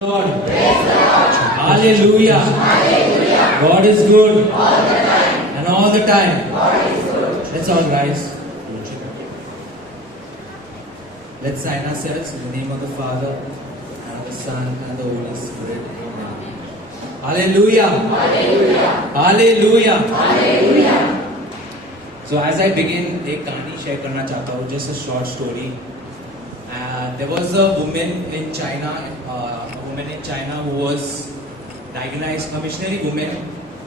Lord. Hallelujah. God is good. And all the time. Let's all rise. Let's sign ourselves in the name of the Father, and of the Son, and the Holy Spirit. Amen. Hallelujah. Hallelujah. So as I begin, एक कहानी share करना चाहता हूँ, just a short story. There was a woman in China, who was diagnosed, a missionary woman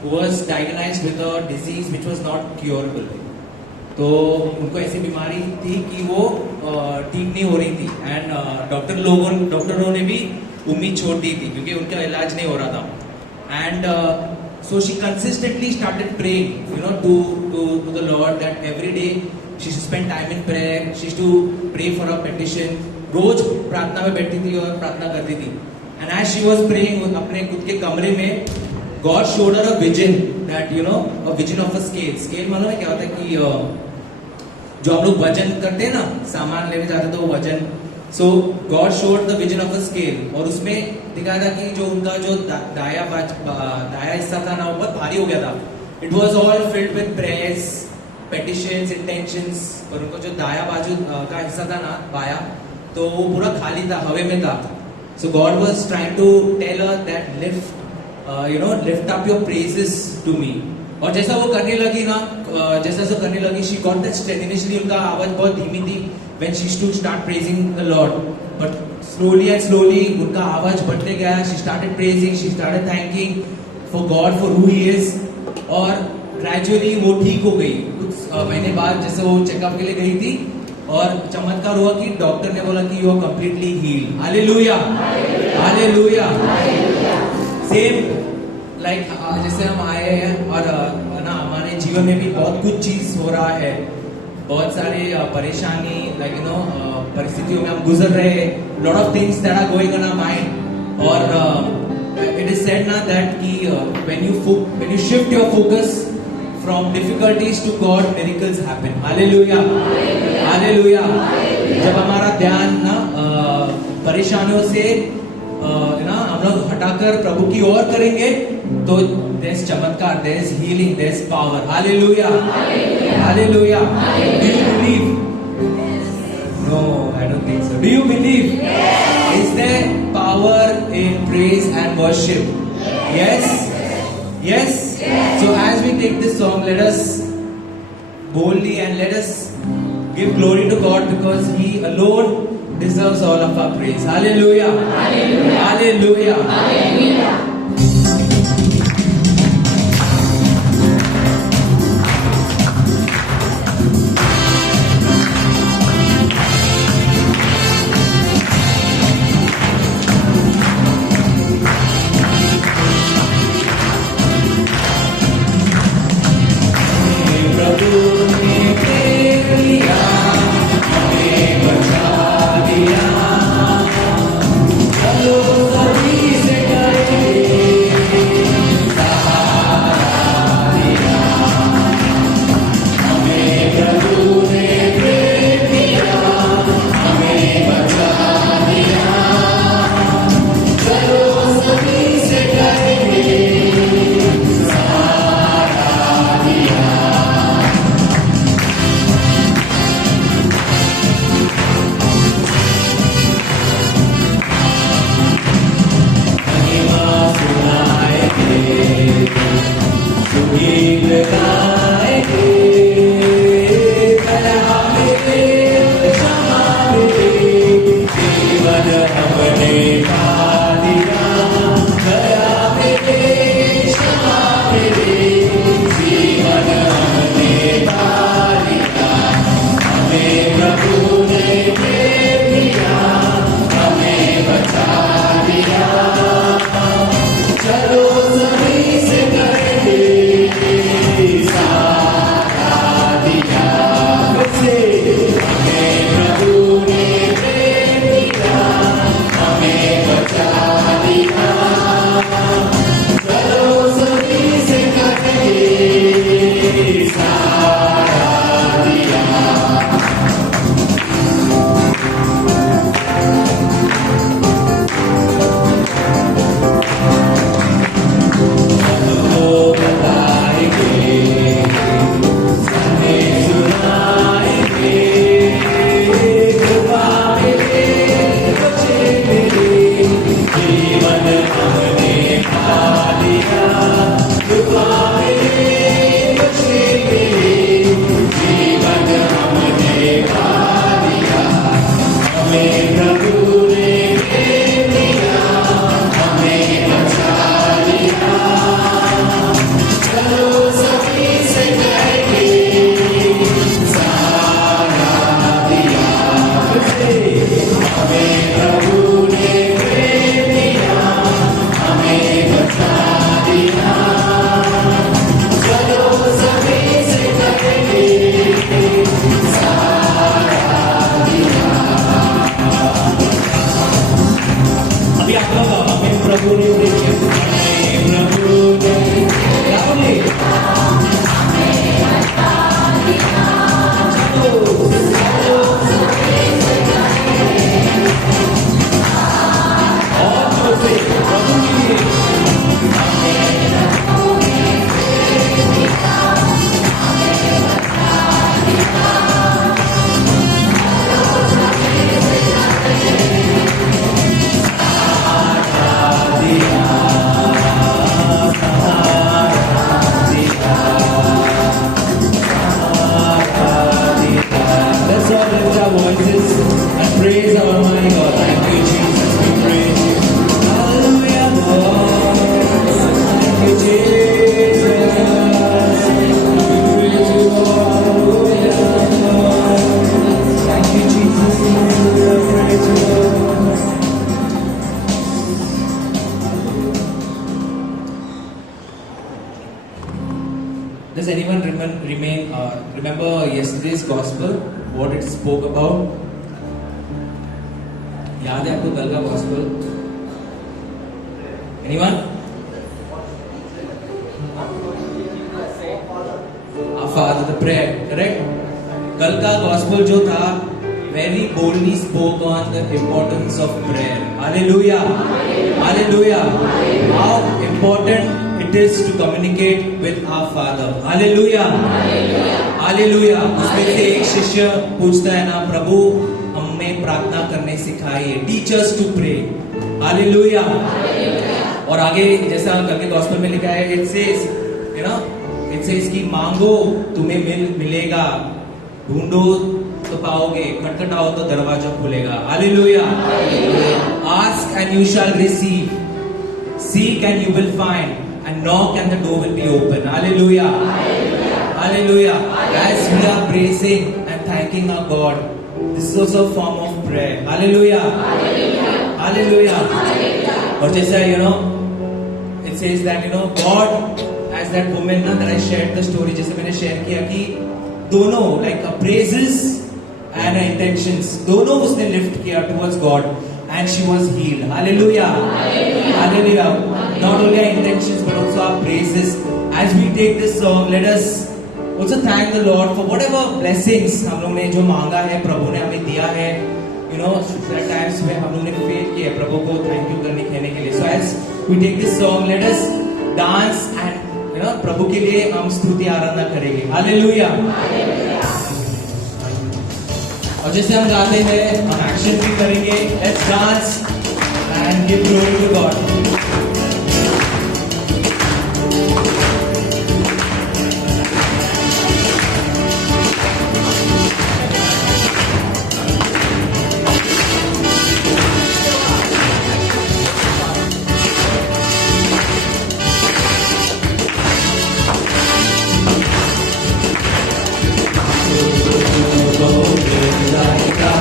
who was diagnosed with a disease which was not curable. तो उनको ऐसी बीमारी थी कि वो ठीक नहीं हो रही थी, एंड डॉक्टरों ने भी उम्मीद छोड़ दी थी क्योंकि उनका इलाज नहीं हो रहा था. And so she consistently started praying, to the Lord, that every day she should spend time in prayer. She used to pray for her petition. रोज प्रार्थना में बैठती थी और प्रार्थना करती थी. And as she was praying अपने खुद के कमरे में, God showed her a vision, that a vision of a scale. Scale मालूम है क्या होता है कि जो हम लोग वजन करते हैं ना, सामान लेने जाते तो वजन. So God showed the vision of a scale, और उसमें दिखाया था कि जो उनका जो दाया हिस्सा था ना, वो बहुत भारी हो गया था. It was all filled with prayers, petitions, intentions. और उनको जो दाया बाजू का हिस्सा था ना, बाया, तो वो पूरा खाली था, हवा में था. So God was trying to tell her that lift up your praises to me. और जैसा वो करने लगी ना, she got that strength. Initially उनका आवाज बहुत धीमी थी when she used to start praising the Lord, but slowly उनका आवाज बढ़ते गया. She started praising, she started thanking for God for who He is, और gradually वो ठीक हो गई. कुछ महीने बाद जैसे वो चेकअप के लिए गई थी, और चमत्कार हुआ कि डॉक्टर ने बोला कि you are completely healed. Hallelujah. Same like जैसे हम आए हैं, और ना हमारे जीवन में भी बहुत कुछ चीज हो रहा है, बहुत सारे परेशानी परिस्थितियों में हम गुजर रहे हैं. Lot of things that are going on our mind, और इट इज सेड ना दैट कि when you shift your focus from difficulties to God, miracles happen. Hallelujah. जब हमारा ध्यान ना परेशानियों से हम लोग हटाकर प्रभु की ओर करेंगे, तो there is चमत्कार, there is healing, there is power. Hallelujah. Do you believe? No, I don't think so. Do you believe? Is there power in praise and worship? Yes. So as we take this song, let us boldly and let us give glory to God, because He alone deserves all of our praise. Hallelujah. चलो सभी से प्रभु ने देखे प्रभु ने लावली और जो से प्रभु के लिए Let's all lift our voices and praise our mighty God. Thank you, Jesus. We praise you. Hallelujah, Lord. Thank you, Jesus. We praise you, Lord. Hallelujah, Lord. Thank you, Jesus. Hallelujah. Praise you, Lord. Does anyone remember yesterday's gospel? What it spoke about? याद है आपको कल का gospel? Anyone? Our Father, the prayer, correct? कल का gospel जो था, very boldly spoke on the importance of prayer. Hallelujah! Hallelujah! How important it is to communicate with our Father. Hallelujah! Hallelujah! उसमें से एक शिष्य पूछता है ना, प्रभु हमें प्रार्थना करने सिखाइए. Teach us to pray. Hallelujah! और आगे जैसा कल के गॉस्पेल में लिखा है, it says, you know, it says कि मांगो तुम्हें मिलेगा, ढूंढो तो पाओगे, खटखटाओ तो दरवाजा खुलेगा. Hallelujah! Ask and you shall receive. Seek and you will find. And knock and the door will be open. Hallelujah. Hallelujah. As we are praising and thanking our God, this is also a form of prayer. Hallelujah. Hallelujah. और जैसा it says that God, as that woman that I shared the story, जैसे मैंने share किया कि दोनों like praises and intentions, दोनों उसने lift किया towards God, and she was healed. Hallelujah. Hallelujah. Not only our intentions but also our praises. As we take this song, let us also thank the Lord for whatever blessings हम लोग ने जो मांगा है, प्रभु ने हमें दिया है. At times में हम लोग ने faith किया प्रभु को thank you करने कहने के लिए. So as we take this song, let us dance and प्रभु के लिए हम स्तुति आराधना करेंगे. Hallelujah. और जैसे हम गाते हैं, हम एक्शन भी करेंगे. Let's dance and give glory to God. Like a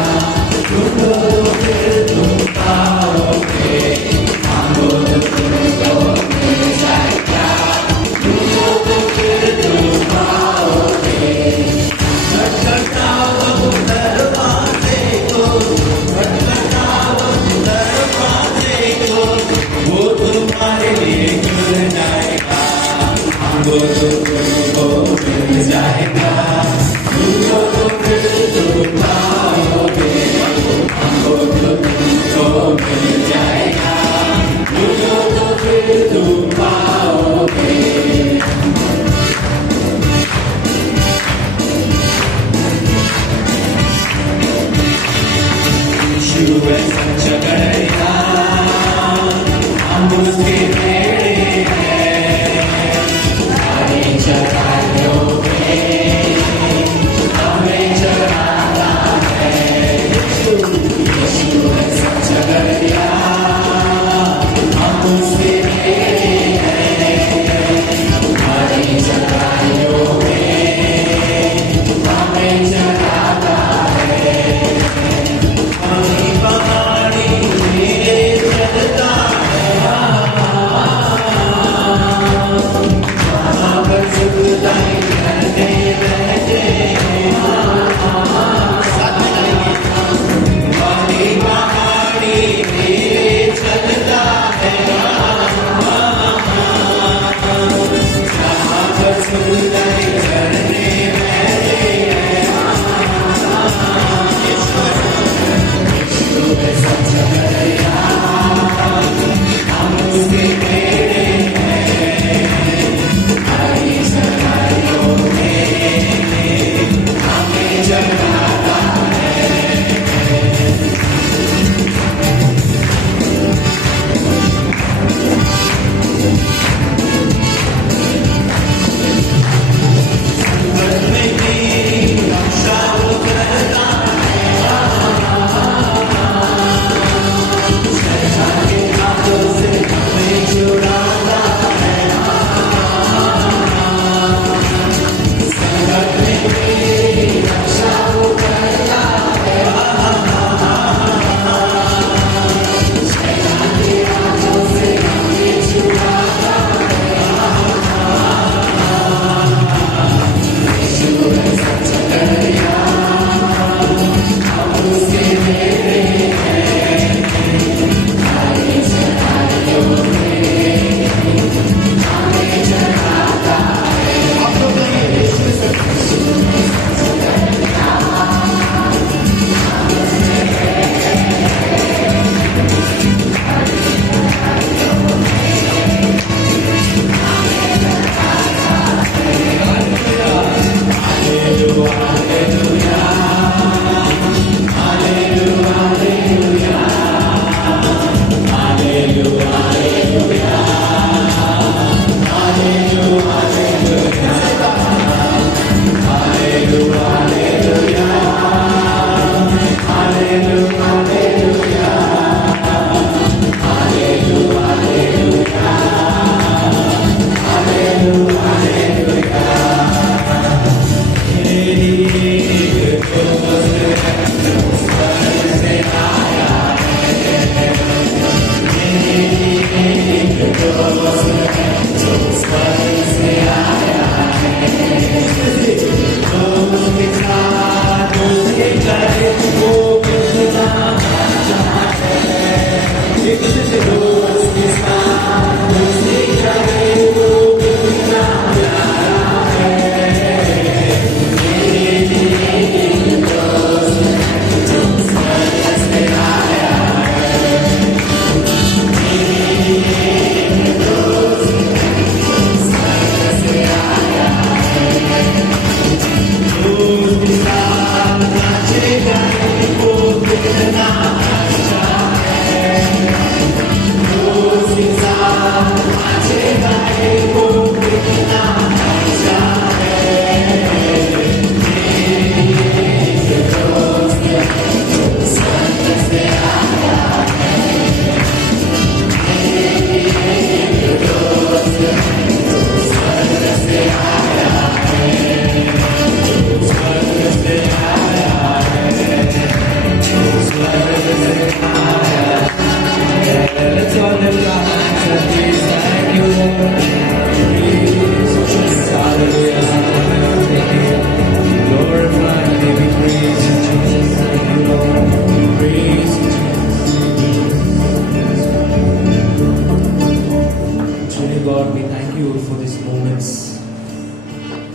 God, we thank you for these moments.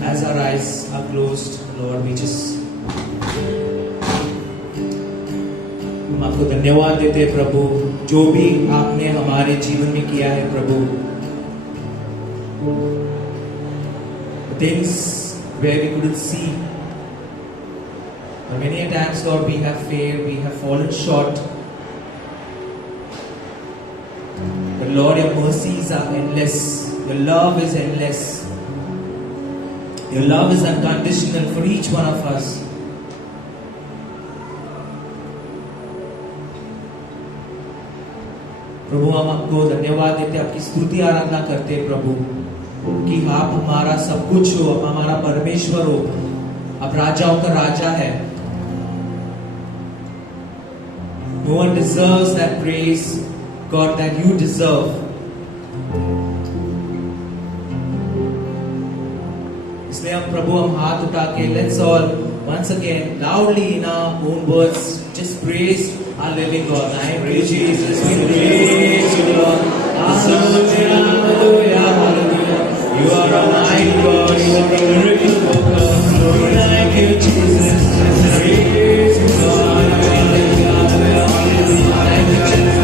As our eyes are closed, Lord, we just हम आपको धन्यवाद देते हैं प्रभु, जो भी आपने हमारे जीवन में किया है प्रभु. Things where we couldn't see. But many a times, Lord, we have failed, we have fallen short. But Lord, your mercies are endless. Your love is endless. Your love is unconditional for each one of us. प्रभु, हम आपको धन्यवाद देते, आपकी स्तुति आराधना करते हैं प्रभु, कि आप हमारा सब कुछ हो, आप हमारा परमेश्वर हो, आप राजाओं का राजा है. No one deserves that praise, God, that you deserve. इसलिए हम प्रभु, हम हाथ उठा के let's all once again loudly in our own words just praise our living God. Thank you, Jesus. We praise you, Lord. Hallelujah, hallelujah, hallelujah. You are a mighty God. You are a miracle worker. Thank you, Jesus. Praise you, Lord. Hallelujah, hallelujah. Thank you, Jesus.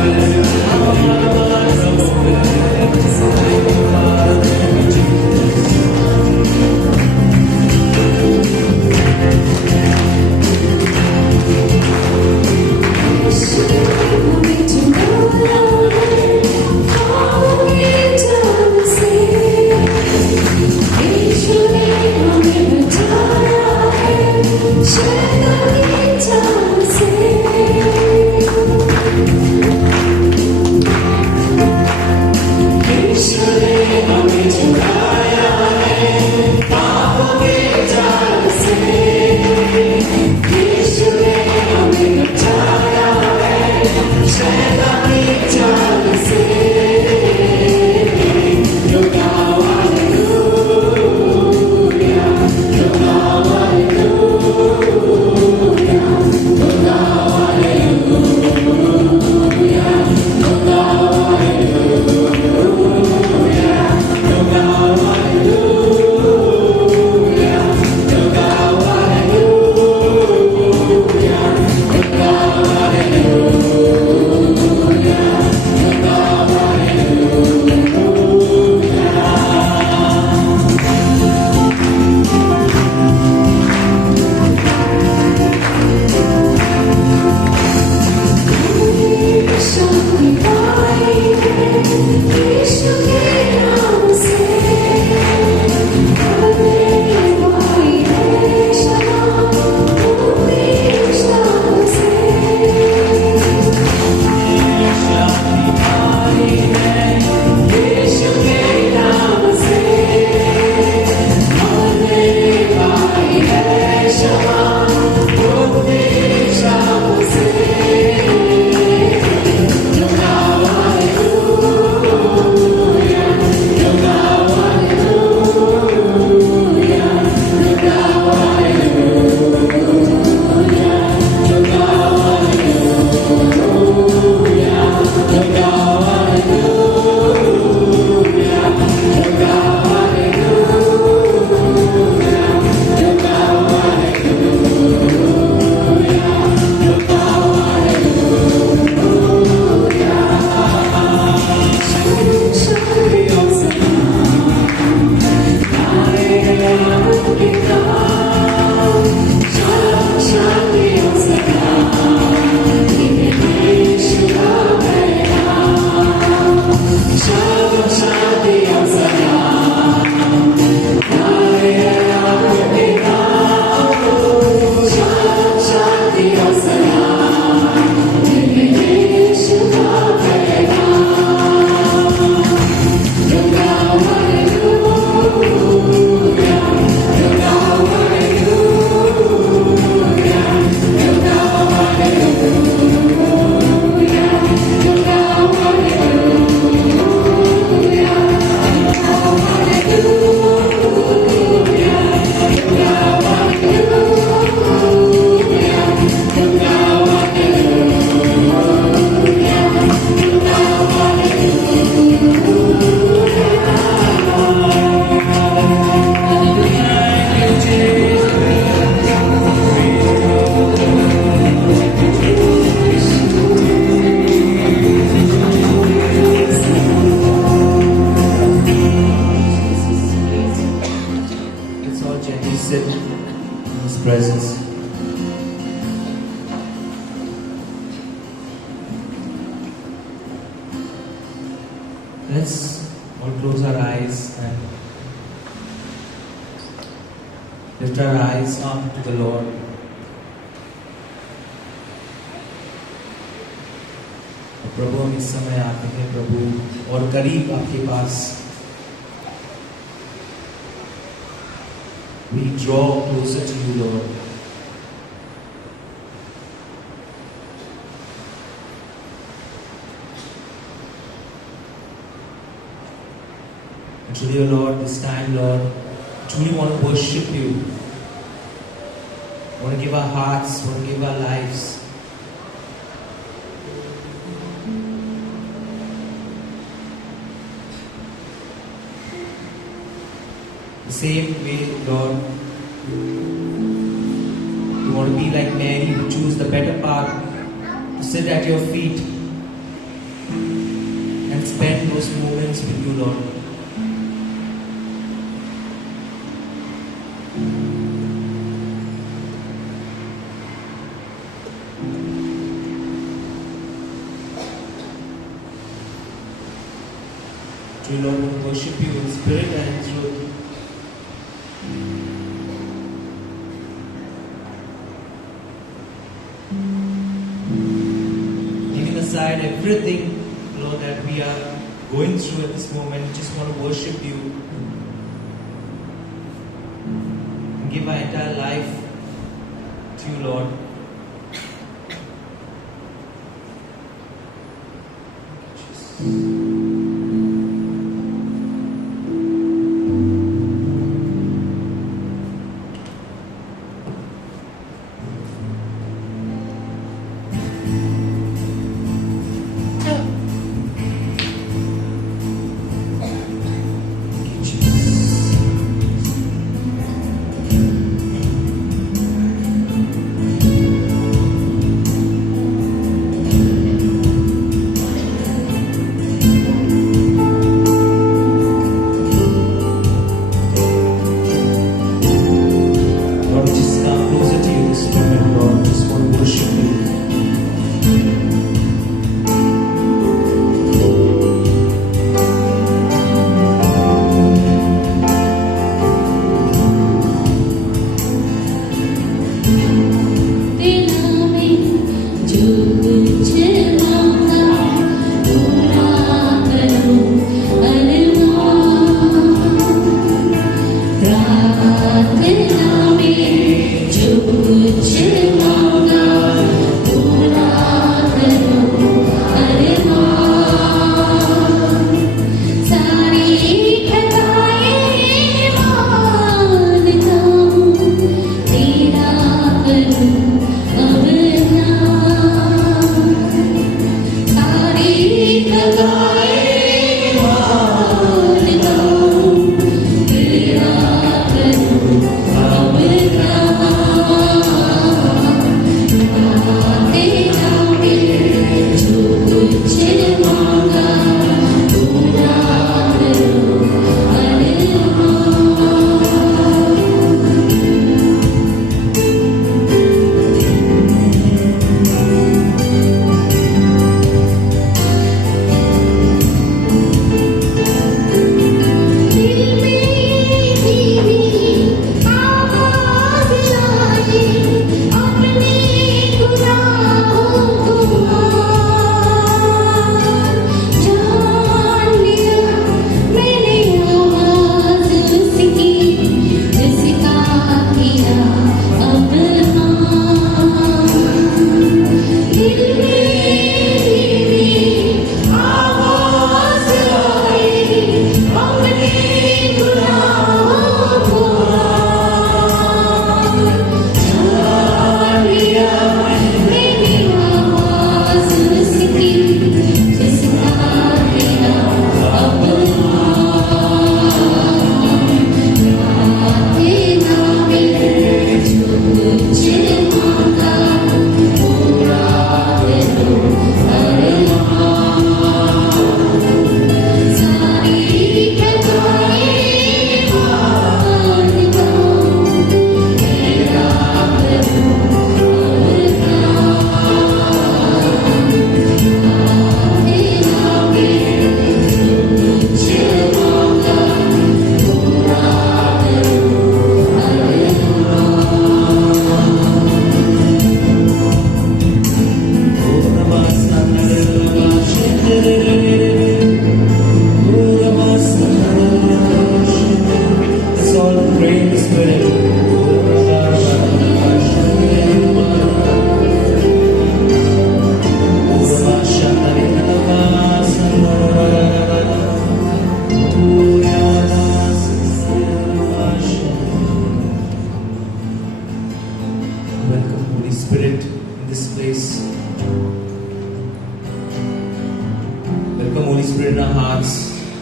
Let's all close our eyes and lift our eyes up to the Lord. प्रभु हम इस समय आते हैं प्रभु और करीब आपके पास we draw closer to you, Lord. And truly, Lord, this time, Lord, truly want to worship you. Want to give our hearts, want to give our lives. The same way, Lord, we want to be like Mary who choose the better part to sit at your feet and spend those moments with you, Lord. Truly, Lord, we want to worship you in spirit and in truth. Leaving aside everything, Lord, that we are going through at this moment, we just want to worship you and give our entire life to you, Lord.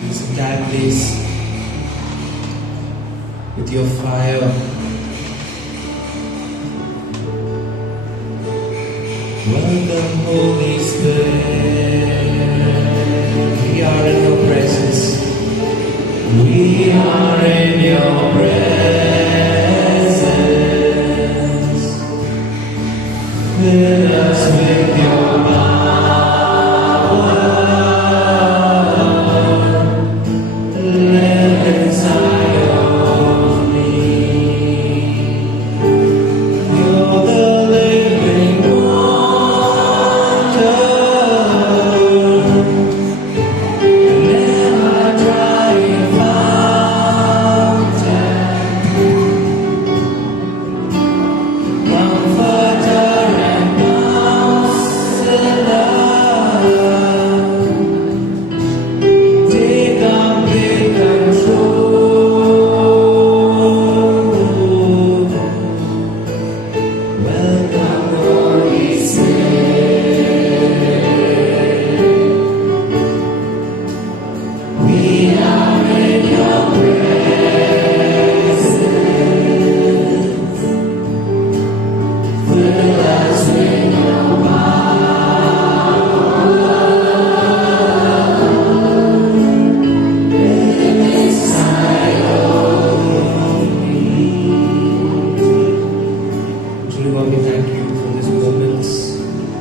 this entire place with your fire. Welcome, Holy Spirit. We are in your presence. We are in your presence. Fill us with your power. Live inside of me. You're the living water. Never drying fountain. Comforter and counselor. Take complete control. Welcome, Holy Spirit. We are in your presence. Fill us with your power. Live inside of me. Truly, Lord, we thank you for these moments.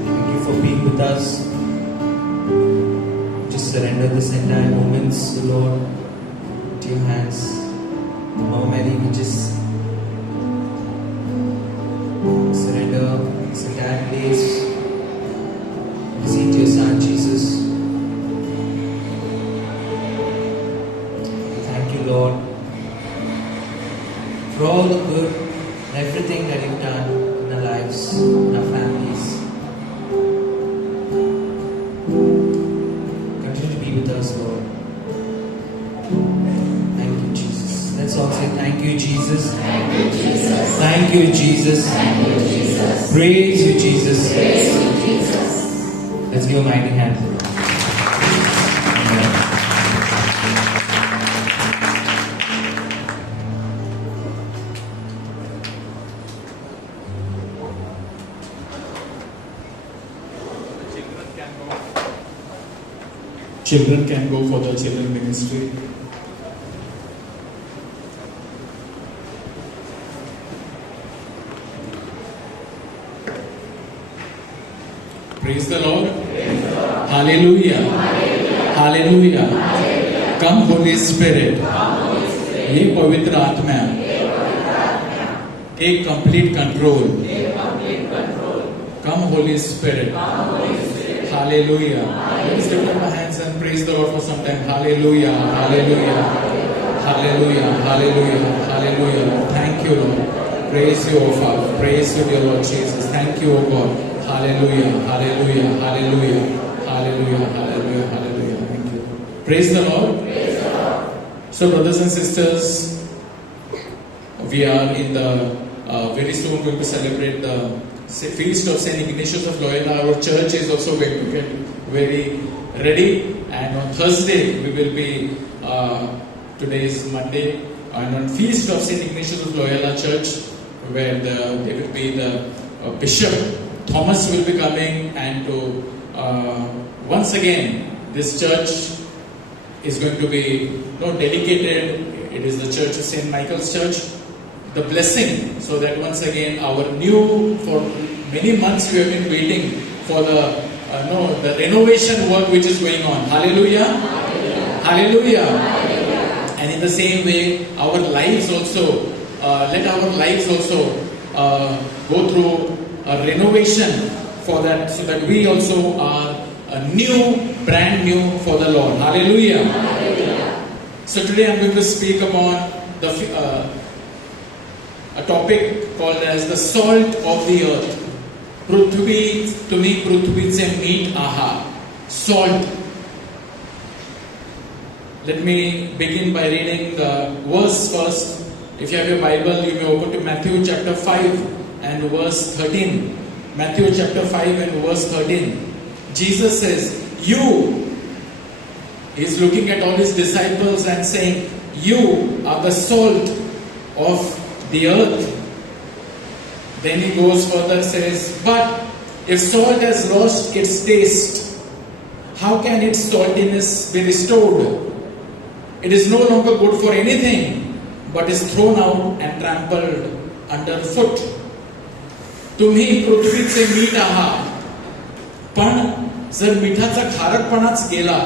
Thank you for being with us. Just surrender this entire moments, Lord, to your hands. Mama Mary, we just surrender this entire place. Receive your Son, Jesus. Thank you, Lord, for all the good and everything that you've done in our lives, in our families. Continue to be with us, Lord. Thank you, Jesus. Let's all say thank you, Jesus. Thank you, Jesus. Thank you, Jesus. Thank you, Jesus. Praise you, Jesus. Praise you, Jesus. Let's give a mighty hand. Amen. Children can go for the children ministry. Praise the Lord. Hallelujah. Hallelujah. Come Holy Spirit. ये पवित्र आत्मा take complete control. Come Holy Spirit. Hallelujah. Let's lift up our hands and praise the Lord for some time. Hallelujah. Hallelujah. Hallelujah. Hallelujah. Hallelujah. Thank you, Lord. Praise you, O Father. Praise you, dear Lord Jesus. Thank you, O God. Hallelujah. Hallelujah. Hallelujah. Hallelujah. Hallelujah. Hallelujah. Thank you. Praise the Lord. So, brothers and sisters, we are in the very soon going to celebrate the feast of Saint Ignatius of Loyola. Our church is also going to get very ready, and on Thursday we will be today is Monday, and on feast of Saint Ignatius of Loyola Church, where there will be the Bishop Thomas will be coming, and to once again this church is going to be dedicated. It is the Church of Saint Michael's Church. The blessing, so that once again our new, for many months we have been waiting for the renovation work which is going on. Hallelujah. Hallelujah. Hallelujah. And in the same way, our lives also, let our lives also go through a renovation for that, so that we also are brand new for the Lord. Hallelujah. Hallelujah. So today I'm going to speak upon a topic called as the salt of the earth. Prithvi, tumi prithvi se meet aha. Salt. Let me begin by reading the verse first. If you have your Bible, you may open to Matthew chapter 5 and verse 13. Matthew chapter 5 and verse 13. Jesus says, "You He's looking at all his disciples and saying, "You are the salt of the earth." Then he goes further, says, "But if salt has lost its taste, how can its saltiness be restored? It is no longer good for anything, but is thrown out and trampled underfoot." तुम्ही पृथ्वीचे मीठ आहात, पण जर मिठाचा खारटपणाच गेला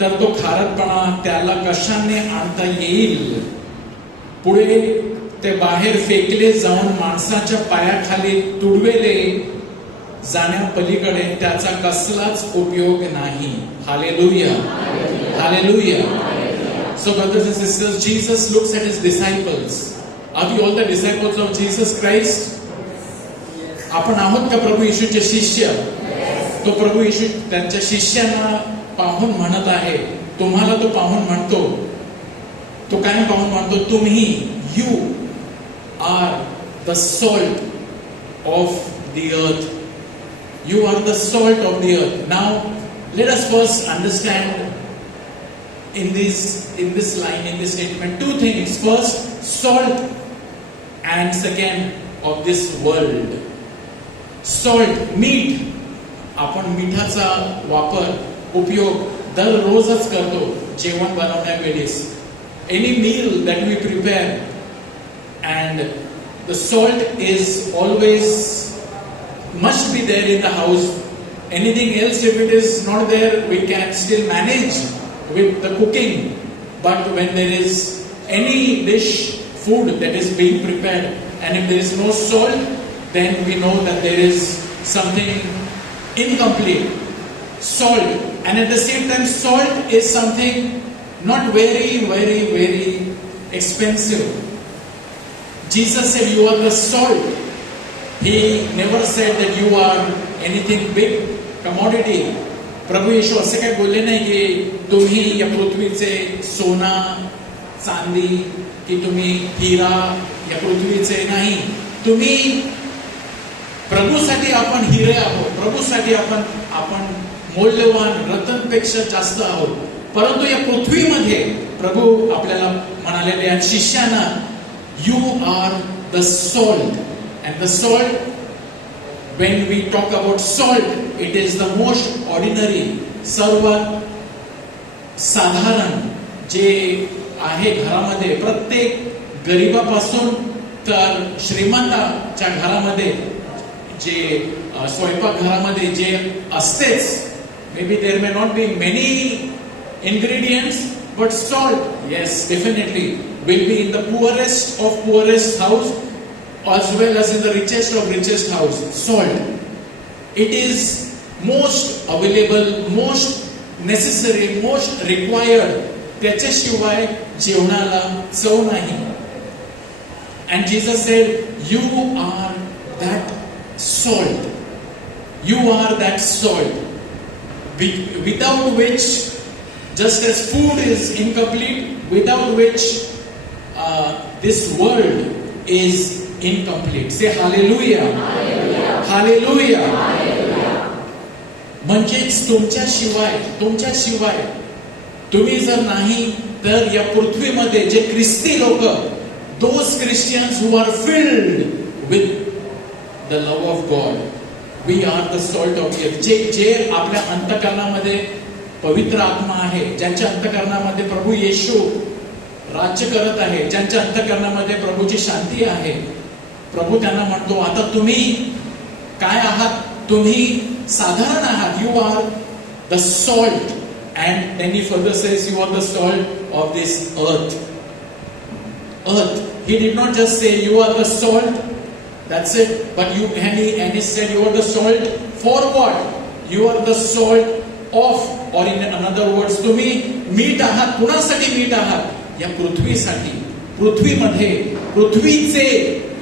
तर तो खारटपणा त्याला कशाने आणता येईल? पुढे ते बाहेर फेकले जाऊन माणसाच्या पायाखाली तुडवेले जाण्यापलीकडे त्याचा कसलाच उपयोग नाही. Hallelujah, hallelujah. So brothers and sisters, Jesus looks at his disciples. Are we all the disciples of Jesus Christ? आपण आहोत का प्रभू येशूचे शिष्य? तो प्रभू येशू त्यांच्या शिष्यांना पाहून म्हणत आहे, तुम्हाला तो पाहून म्हणतो. तो काय पाहून म्हणतो? तुम्ही, you are the salt of the earth. You are the salt of the earth. Now, let us first understand in this line, in this statement, two things. First, salt, and second, of this world. Salt, मीठ. आपण मिठाचा वापर, उपयोग दररोजच करतो जेवण बनवण्यावेळेस. Any meal that we prepare, and the salt is always must be there in the house. Anything else, if it is not there, we can still manage with the cooking. But when there is any dish, food that is being prepared, and if there is no salt, then we know that there is something incomplete. Salt, and at the same time, salt is something not very, very, very expensive. Jesus said, "You are the salt." He never said that you are anything big commodity. प्रभू येशू असे काय बोलले नाही की तुम्ही या पृथ्वीचे सोना चांदी, की तुम्ही हिरा या पृथ्वीचे नाही. तुम्ही प्रभूसाठी आपण हिरे आहोत, प्रभूसाठी आपण मौल्यवान रत्नपेक्षा जास्त आहोत. परंतु या पृथ्वीमध्ये प्रभू आपल्याला म्हणालेले आहेत शिष्यांना, you are the salt. And the salt, when we talk about salt, it is the most ordinary, सर्वात साधारण जे आहे घरामध्ये. प्रत्येक गरीबापासून तर श्रीमंताच्या घरामध्ये जे स्वयंपाक घरामध्ये जे असतेच. Maybe there may not be many ingredients, but salt, yes, definitely will be in the poorest of poorest house, as well as in the richest of richest house. Salt, it is most available, most necessary, most required. त्याच्याशिवाय जेवणाला चव नाही. And Jesus said, "You are that salt. You are that salt, without which, just as food is incomplete, without which this world is incomplete." Say hallelujah. Hallelujah. म्हणजेच तुमच्याशिवाय तुम्ही जर नाही तर या पृथ्वीमध्ये जे ख्रिस्ती लोक, those Christians who are filled with the love of God, we are the salt of the earth. जे आपल्या अंतःकरणामध्ये पवित्र आत्मा आहे, ज्यांच्या अंतःकरणामध्ये प्रभू येशू राज्य करत आहे, ज्यांच्या अंतःकरणामध्ये प्रभूची शांती आहे, प्रभू त्यांना म्हणतो, आता तुम्ही काय आहात? तुम्ही साधारण आहात. You are the salt. And then he further says, you are the salt of this earth. Earth. He did not just say you are the salt, that's it, but and he said you are the salt for what? You are the salt of, or in another words, तुम्ही मीठ आहात. कुणासाठी मीठ आहात? या पृथ्वीसाठी. पृथ्वीमध्ये, पृथ्वीचे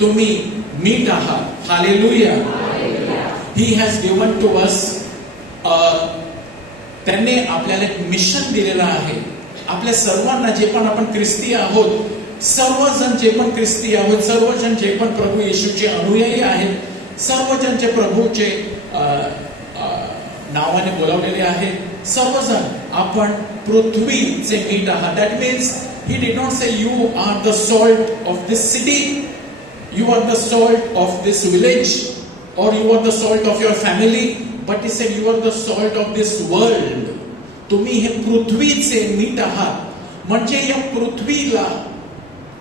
तुम्ही मीठ आहात. Hallelujah. He has given to us, त्यांनी आपल्याला एक मिशन दिलेलं आहे. आपल्या सर्वांना, जे पण आपण ख्रिस्ती आहोत, सर्वजण जे पण ख्रिस्ती आहोत, सर्वजण जे पण प्रभू येशूचे अनुयायी आहेत, सर्वजण जे प्रभूचे नावाने बोलावलेले आहेत, सर्वजण आपण पृथ्वीचे मीठ आहात. That means he did not say you are the salt of this city, you are the salt of this village, or you are the salt of your family, but he said you are the salt of this world. तुम्ही हे पृथ्वीचे मीठ आहात. म्हणजे या पृथ्वीला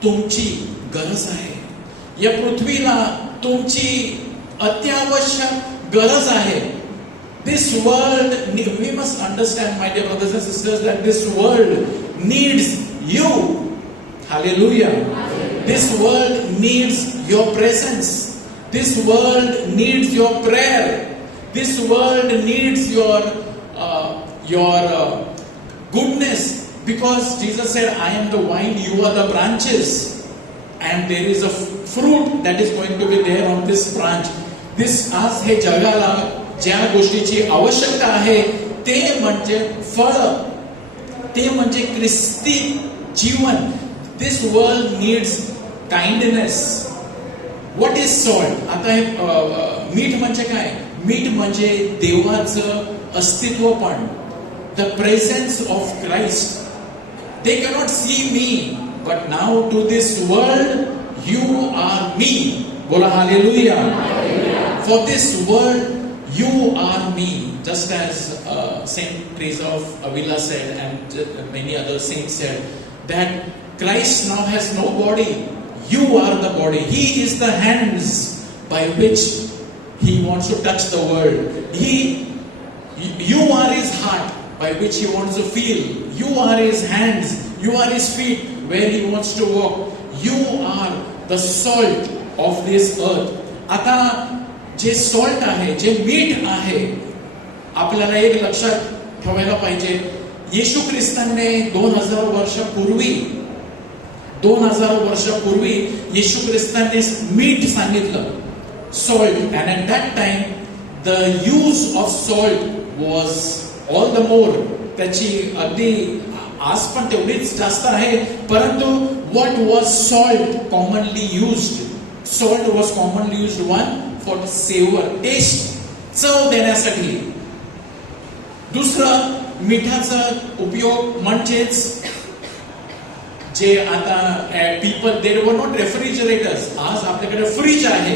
तुमची गरज आहे, या पृथ्वीला तुमची अत्यावश्यक गरज आहे. This world, we must understand, my dear brothers and sisters, that this world needs you. Hallelujah. This world needs your presence. This world needs your prayer. This world needs your goodness, because Jesus said, I am the vine, you are the branches, and there is a fruit that is going to be there on this branch. This आज हे जगाला ज्या गोष्टीची आवश्यकता आहे ते म्हणजे फळ, ते म्हणजे ख्रिस्ती जीवन. This world needs kindness. What is salt? आता हे मीठ म्हणजे काय? मीठ म्हणजे देवाचं अस्तित्वपण, the presence of Christ. They cannot see me, but now to this world you are me. बोला hallelujah. For this world you are me. Just as Saint Teresa of Avila said, and many other saints said, that Christ now has no body. You are the body. He is the hands by which he wants to touch the world. You are his heart by which he wants to feel. You are his hands. You are his feet where he wants to walk. You are the salt of this earth. आता जे salt आहे, जे मीठ आहे, आपल्याला एक लक्षात ठेवायला पाहिजे. येशू ख्रिस्तांनी 2000 वर्षापूर्वी येशू ख्रिस्तांनी मीठ सांगितलं, salt. And at that time the use of salt was all the more. त्याची अगदी आज पण तेवढीच जास्त आहे. परंतु what was salt commonly used? Salt was commonly used one for savour, taste, चव देण्यासाठी. दुसरं मिठाचा उपयोग म्हणजेच जे आता people, there were not refrigerators. आज आपल्याकडे फ्रीज आहे,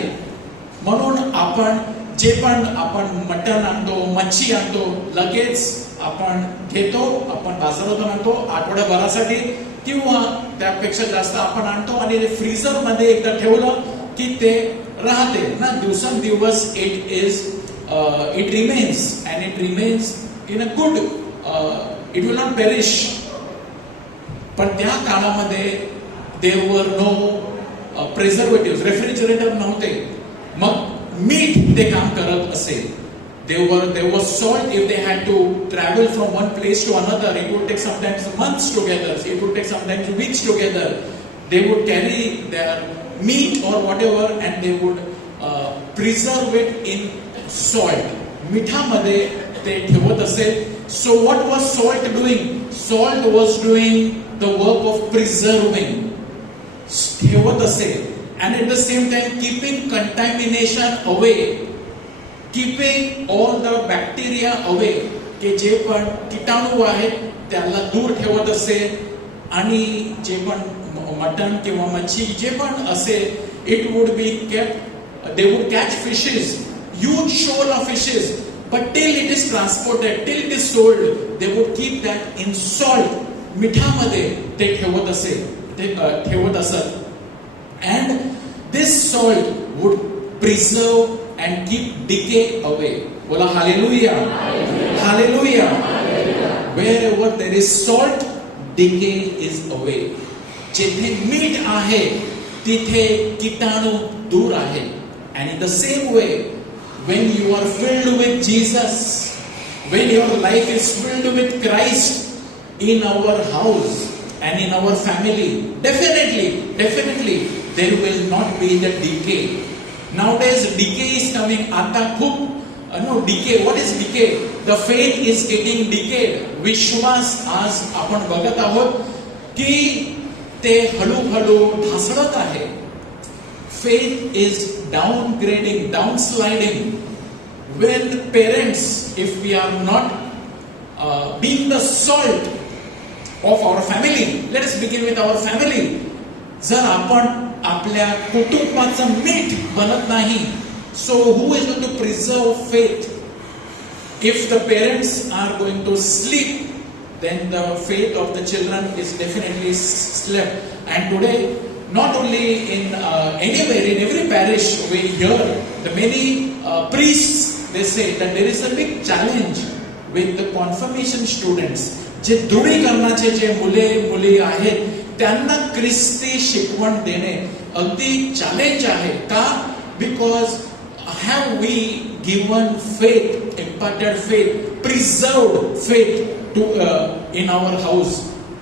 म्हणून आपण जे पण आपण मटण आणतो, मच्छी आणतो, लगेच आपण घेतो, आपण बाजारातून आणतो आठवड्याभरासाठी किंवा त्यापेक्षा जास्त आपण आणतो आणि फ्रीझर मध्ये एकदा ठेवलं की ते राहते ना दिवसेंदिवस. It remains and it remains in a good, it will not perish. पण त्या काळामध्ये there were no preservative, refrigerator नव्हते. मग मीठ ते काम करत असेल. There was salt. If they had to travel from one place to another, it would take sometimes months together. It would take sometimes weeks together. They would carry their meat or whatever, and they would preserve it in salt. मिठामध्ये ते ठेवत असेल. So what was salt doing? Salt was doing the work of preserving. ठेवत असेल. And at the same time keeping contamination away. Keeping all the bacteria away. की जे पण कीटाणू आहेत त्याला दूर ठेवत असेल. आणि जे पण मटण किंवा मच्छी जे पण असेल, it would be kept, they would catch fishes, huge shoal of fishes, but till it is transported, till it is sold, they would keep that in salt. मिठामध्ये ते ठेवत असेल, ते ठेवत असत. And this salt would preserve and keep decay away. बोला hallelujah. Hallelujah. Wherever there is salt, decay is away. जिथे मीठ आहे तिथे कीटाणू दूर आहे. And in the same way, when you are filled with Jesus, when your life is filled with Christ in our house and in our family, definitely there will not be the decay. Nowadays decay is coming. आता खूप decay. What is decay? The faith is getting decayed. विश्वास आज आपण बघत आहोत की ते हळूहळू ढासळत आहे. Faith is downgrading, downsliding. When parents, if we are not being the salt of our family. Let us begin with our family. जर आपण आपल्या कुटुंबाचं मीठ बनत नाही, so who is going to preserve faith? If the parents are going to sleep, then the faith of the children is definitely slept. And today, not only in anywhere, in every parish, we hear the many priests, they say that there is a big challenge with the confirmation students. जे दृढीकरणाचे जे मुली आहेत त्यांना ख्रिस्ती शिकवण देणे अगदी challenge आहे का? Because have we given faith, imparted faith, preserved faith to in our house?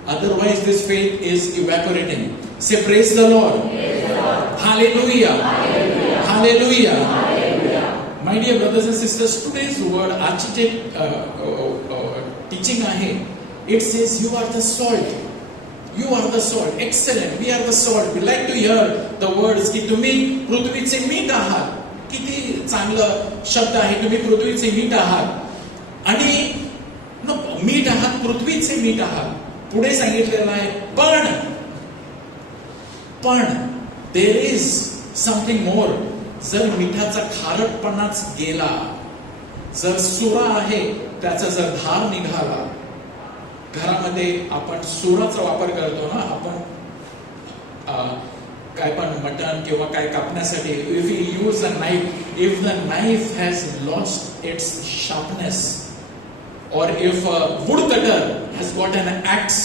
Otherwise this faith is evaporating. Say praise the Lord. Hallelujah. Hallelujah. My dear brothers and sisters, today's word architect teaching ahe. It says you are the salt. You are the salt. Excellent. We are the salt. We like to hear the words की तुम्ही पृथ्वीचे मीठ आहात. किती चांगलं शब्द आहे, तुम्ही पृथ्वीचे मीठ आहात. आणि मीठ आहात, पृथ्वीचे मीठ आहात. पुढे सांगितलेलं आहे पण देर इज समथिंग मोर. जर मिठाचा खारटपणाच गेला, जर सुरा आहे त्याचा जर धार निघाला, घरामध्ये आपण सुराचा वापर करतो ना, आपण काय पण मटण किंवा काय कापण्यासाठी, if you use a knife, if the knife has lost its sharpness, or if a woodcutter has got an axe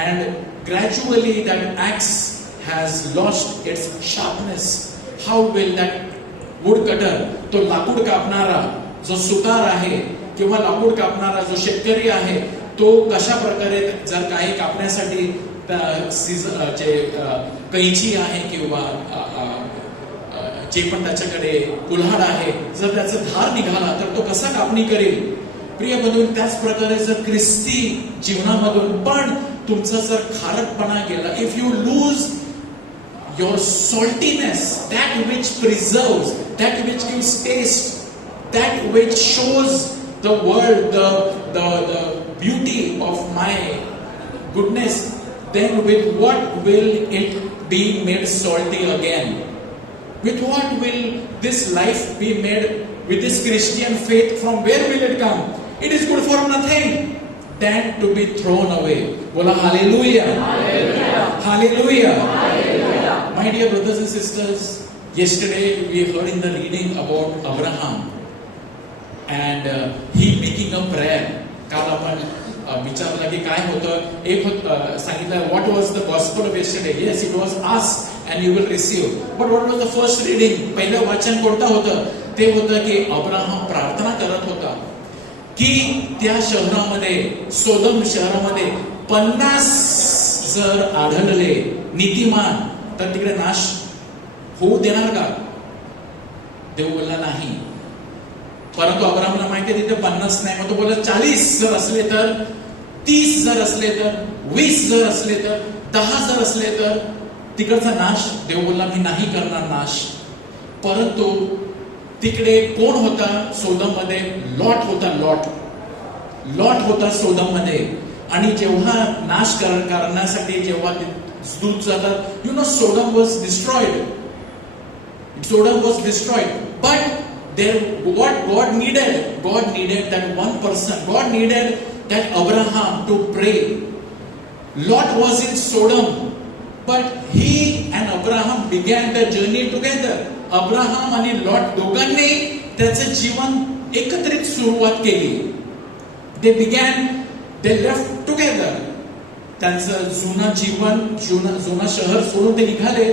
and gradually that axe has lost its sharpness, how will that woodcutter, तो लाकूड कापणारा जो सुतार आहे किंवा लाकूड कापणारा जो शेतकरी आहे, तो कशा प्रकारे जर काही कापण्यासाठी जे कैची आहे किंवा जे पण त्याच्याकडे कुल्हाड आहे, जर त्याचा धार निघाला तर तो कसा कापणी करेल? प्रिय बंधू, त्याच प्रकारे जर ख्रिस्ती जीवनामधून पण तुमचा जर खारटपणा गेला, if you lose your saltiness, that which preserves, that which gives taste, that which shows the world the beauty of my goodness, then with what will it be made salty again? With what will this life be made? With this Christian faith, from where will it come? It is good for nothing than to be thrown away. Bola hallelujah. Hallelujah. Hallelujah. Hallelujah. My dear brothers and sisters, yesterday we heard in the reading about Abraham and he making a prayer. काल आपण विचारलं की काय होतं, एक सांगितलं what was the gospel of yesterday? Yes, it was ask and you will receive. But what was the first reading? पहिलं वाचन कोणतं होतं? ते होतं की अब्राहम प्रार्थना करत होता की त्या शहरामध्ये, सोदम शहरामध्ये 50 जर आढळले नीतिमान तर तिकडे नाश होऊ देणार का? देव बोलला नाही. परंतु अब्राहमला माहिती आहे तिथे 50 नाही, मग तो बोलला 40 जर असले तर, 30 जर असले तर, 20 जर असले तर, 10 जर असले तर तिकडचा नाश. देव बोलला मी नाही करणार नाश. परंतु तिकडे कोण होता सोदम मध्ये? लॉट होता. लॉट होता सोदम मध्ये. आणि जेव्हा नाश करण्यासाठी जेव्हा दूत जातात, you know, सोडम was destroyed. But there, what God needed that one person. God needed that Abraham to pray. Lot was in Sodom, but he and Abraham began the journey together. Abraham आणि lot दोघांनी त्याचं जीवन एकत्रित सुरुवात केली. they left together. त्यांचं जुनं जीवन, जुना शहर सोडून ते निघाले.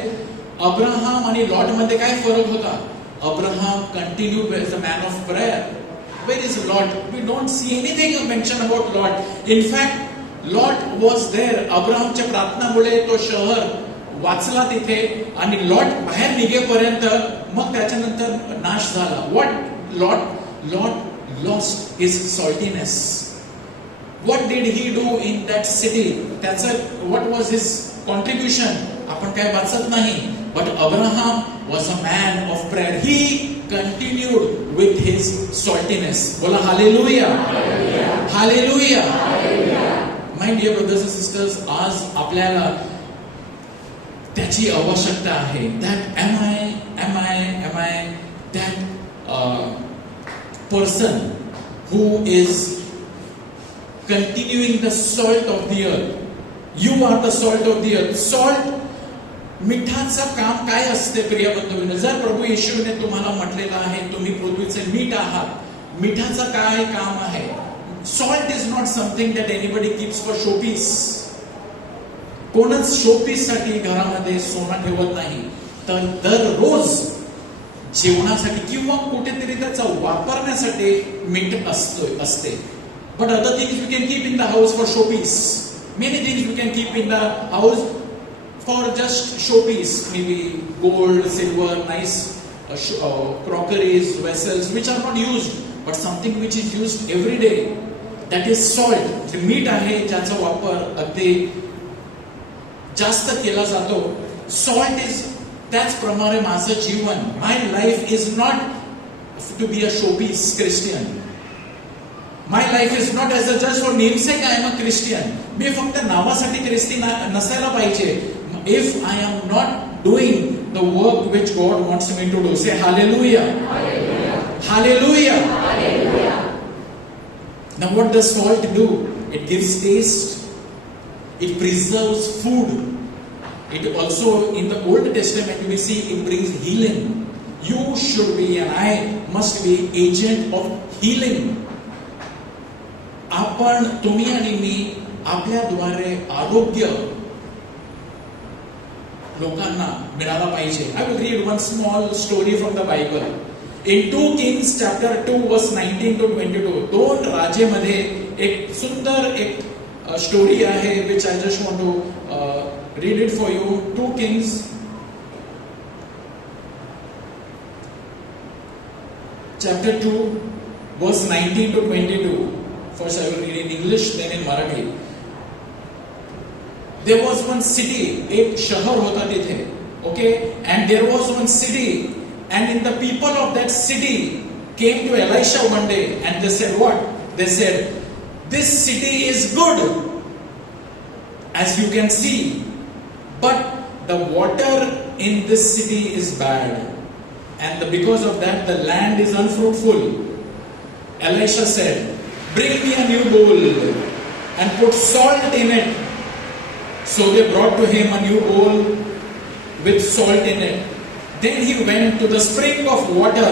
अब्राहम आणि लॉट मध्ये काय फरक होता? Abraham continued as a man of prayer. Where is Lot? We don't see anything mentioned about Lot. In fact, Lot was there. अब्राहमच्या प्रार्थनामुळे तो शहर वाचला तिथे आणि लॉट बाहेर निघेपर्यंत मग त्याच्यानंतर नाश झाला. What Lot lost his saltiness. What did he do in that city? त्याचं what was his contribution? आपण काय वाचत नाही. But Abraham was a man of prayer. He continued with his saltiness. बोला hallelujah. Hallelujah. My dear brothers and sisters, आज आपल्याला त्याची आवश्यकता आहे. That am I that person who is continuing the salt of the earth. You are the salt of the earth. Salt, मिठाचं काम काय असते प्रिय बंधूंनो? जर प्रभू येशूने तुम्हाला म्हटलेलं आहे तुम्ही पृथ्वीचे मीठ आहात, मिठाचं काय काम आहे? Salt is not something that anybody keeps for showpiece. कोणच शोपीस साठी घरामध्ये सोनं ठेवत नाही. तर दररोज जेवणासाठी किंवा कुठेतरी त्याचा वापरण्यासाठी मीठ असते. But other things we can keep in the house for showpiece. Many things we can keep in the house for just showpiece. Maybe gold, silver, nice crockeries, vessels which are not used, but something which is used every day. That is salt. जे मीठ आहे ज्याचा वापर अगदी जास्त केला जातो. Salt is, त्याचप्रमाणे माझं जीवन, my life is not to be a showpiece Christian. My life is not as a just for namesake I am a Christian. मी फक्त नावासाठी ख्रिस्ती नसायला पाहिजे. If I am not doing the work which God wants me to do. Say hallelujah. Hallelujah. Now what does salt do? It gives taste. It preserves food. It also, in the Old Testament, we see it brings healing. You should be and I must be agent of healing. आपण, तुम्ही आणि मी आपल्याद्वारे आरोग्य लोकांना मिळाला पाहिजे. I will read one small story from the Bible. In 2 Kings chapter 2 verse 19 to 22. 2 राजेमध्ये एक सुंदर एक स्टोरी आहे which I just want to read it for you. 2 Kings chapter 2 verse 19 to 22. First I will read in English, then in Marathi. There was one city, एक शहर होता तिथे, okay, and there was one city, and in the people of that city came to Elisha one day and they said what? They said, this city is good, as you can see, but the water in this city is bad, and because of that the land is unfruitful. Elisha said, bring me a new bowl and put salt in it. So they brought to him a new bowl with salt in it. Then he went to the spring of water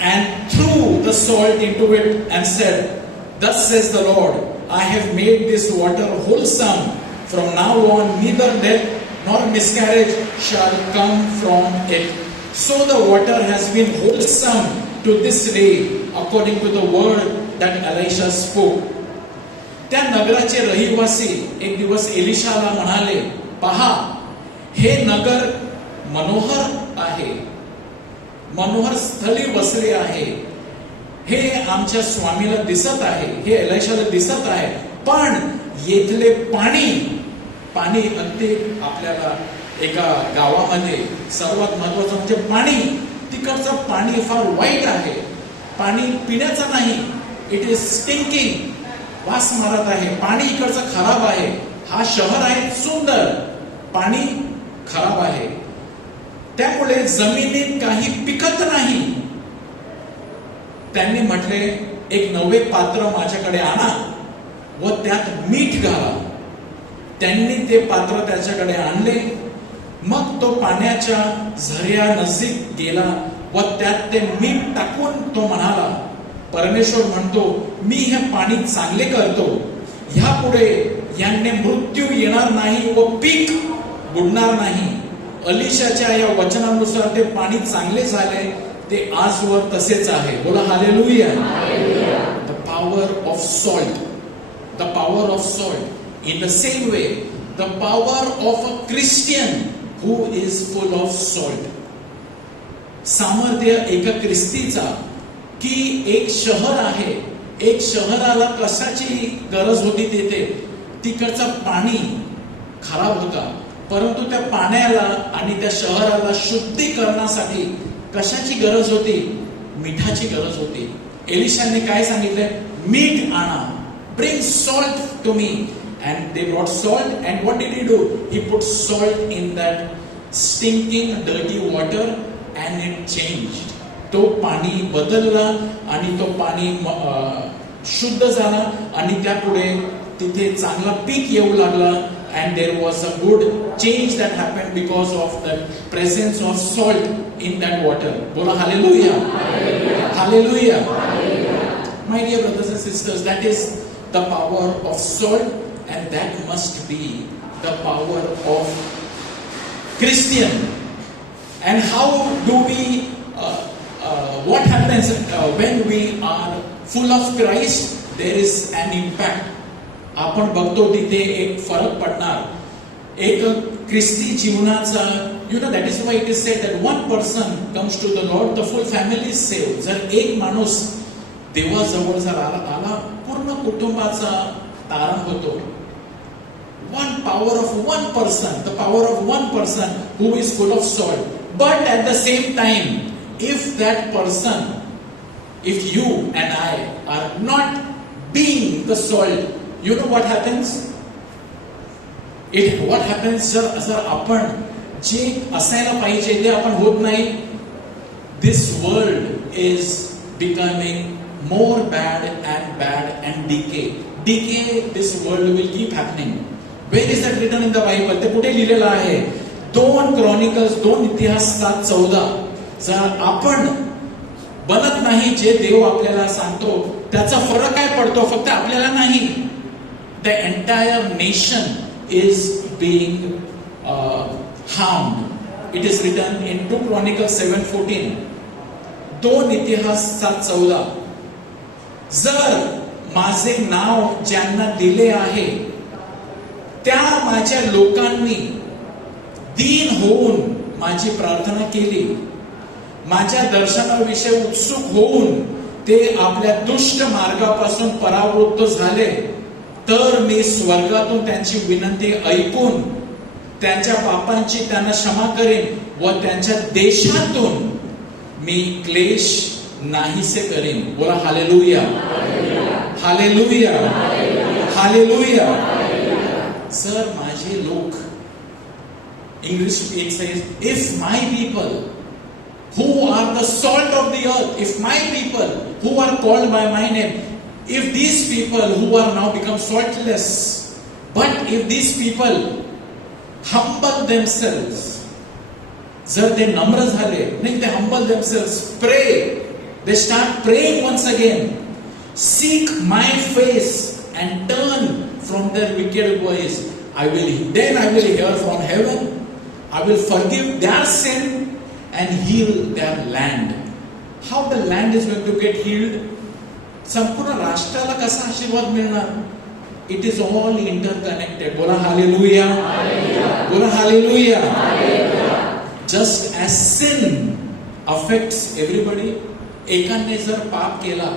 and threw the salt into it and said, thus says the Lord, I have made this water wholesome. From now on, neither death nor miscarriage shall come from it. So the water has been wholesome to this day, according to the word that Elisha spoke. त्या नगराचे रहिवासी एक दिवस एलिशाला म्हणाले, पहा, हे नगर मनोहर आहे, मनोहर स्थळी वसले आहे. हे आमच्या स्वामीला दिसत आहे, हे एलिशाला दिसत आहे, पण येथले पाणी अगदी आपल्याला एका गावामध्ये सर्वात महत्वाचं म्हणजे पाणी, तिकडचं पाणी फार वाईट आहे. पाणी पिण्याचं नाही. इट इज स्टिंकिंग, वास मारत आहे. पाणी इकडचं खराब आहे. हा शहर आहे सुंदर, पाणी खराब आहे. त्यामुळे जमिनीत काही पिकत नाही. त्यांनी म्हटले, एक नवे पात्र माझ्याकडे आणा व त्यात मीठ घाला. त्यांनी ते पात्र त्याच्याकडे आणले. मग तो पाण्याच्या झऱ्या नजीक गेला व त्यात ते मीठ टाकून तो म्हणाला, परमेश्वर म्हणतो, मी हे पाणी चांगले करतो. ह्यापुढे यांना मृत्यू येणार नाही व पीक बुडणार नाही. एलिशाच्या या वचनानुसार ते पाणी चांगले झाले. ते आजवर तसेच आहे. बोला hallelujah. The power of salt, the power of salt. In the same way, the power of a Christian who is full of salt. सामर्थ्य एका ख्रिस्तीचा की एक शहर आहे, एक शहराला कशाची गरज होती तिथे, तिकडचं पाणी खराब होता, परंतु त्या पाण्याला आणि त्या शहराला शुद्धीकरणासाठी कशाची गरज होती? मिठाची गरज होती. एलिशाने काय सांगितले? मीठ आणा, bring salt to me. And they brought salt, and what did he do? He put salt in that stinking dirty water and it changed. तो पाणी बदलला आणि तो पाणी शुद्ध झाला आणि त्यापुढे तिथे चांगला पीक येऊ लागला. And there was a good change that happened because of the presence of salt in that water. Bola hallelujah. Hallelujah. My dear brothers and sisters, that is the power of salt, and that must be the power of Christian. And how do we what happens when we are full of Christ? There is an impact. आपण बघतो तिथे एक फरक पडणार. एक ख्रिस्ती जीवनाचा, you know, that is why it is said that one person comes to the Lord, the full family is saved. जर एक माणूस देवाजवळ जर आला, पूर्ण कुटुंबाचा तारण होतो. One power of one person, the power of one person who is full of salt. But at the same time, if that person, if you and I are not being the salt, you know what happens? What happens जर आपण जे असायला पाहिजे ते आपण होत नाही, this world is becoming more bad and decay. This world will keep happening. Where is that written in the Bible? ते कुठे लिहिलेलं आहे? 2 Chronicles 2 इतिहास 7:14. जर आपण बनत नाही जे देव आपल्याला सांगतो, त्याचा फरक काय पडतो? फक्त आपल्याला नाही, the entire nation is being harmed. It is written in 2 Chronicles 7:14. 2 इतिहास 7:14. जर माझे नाव ज्यांना दिले आहे त्या माझ्या लोकांनी दीन होऊन माझी प्रार्थना केली, माझ्या दर्शनाविषयी उत्सुक होऊन ते आपल्या दुष्ट मार्गापासून परावृत्त झाले, तर मी स्वर्गातून त्यांची विनंती ऐकून त्यांच्या पापांची त्यांना क्षमा करेन व त्यांच्या देशातून मी क्लेश नाहीसे करेन. बोला हालेलुया. हालेलुया. हालेलुया. जर माझे लोक, English it says, if my people who are the salt of the earth, if my people who are called by my name, if these people who are now become saltless, but if these people humble themselves, जर ते नम्र झाले, नाही ते humble themselves, pray, they start praying once again, seek my face and turn from their wicked ways, then I will hear from heaven, I will forgive their sin and heal their land. How the land is going to get healed? संपूर्ण राष्ट्राला कसा आशीर्वाद मिळणार? It is all interconnected. बोला hallelujah. बोला hallelujah. Just as sin affects everybody, एकाने जर पाप केला,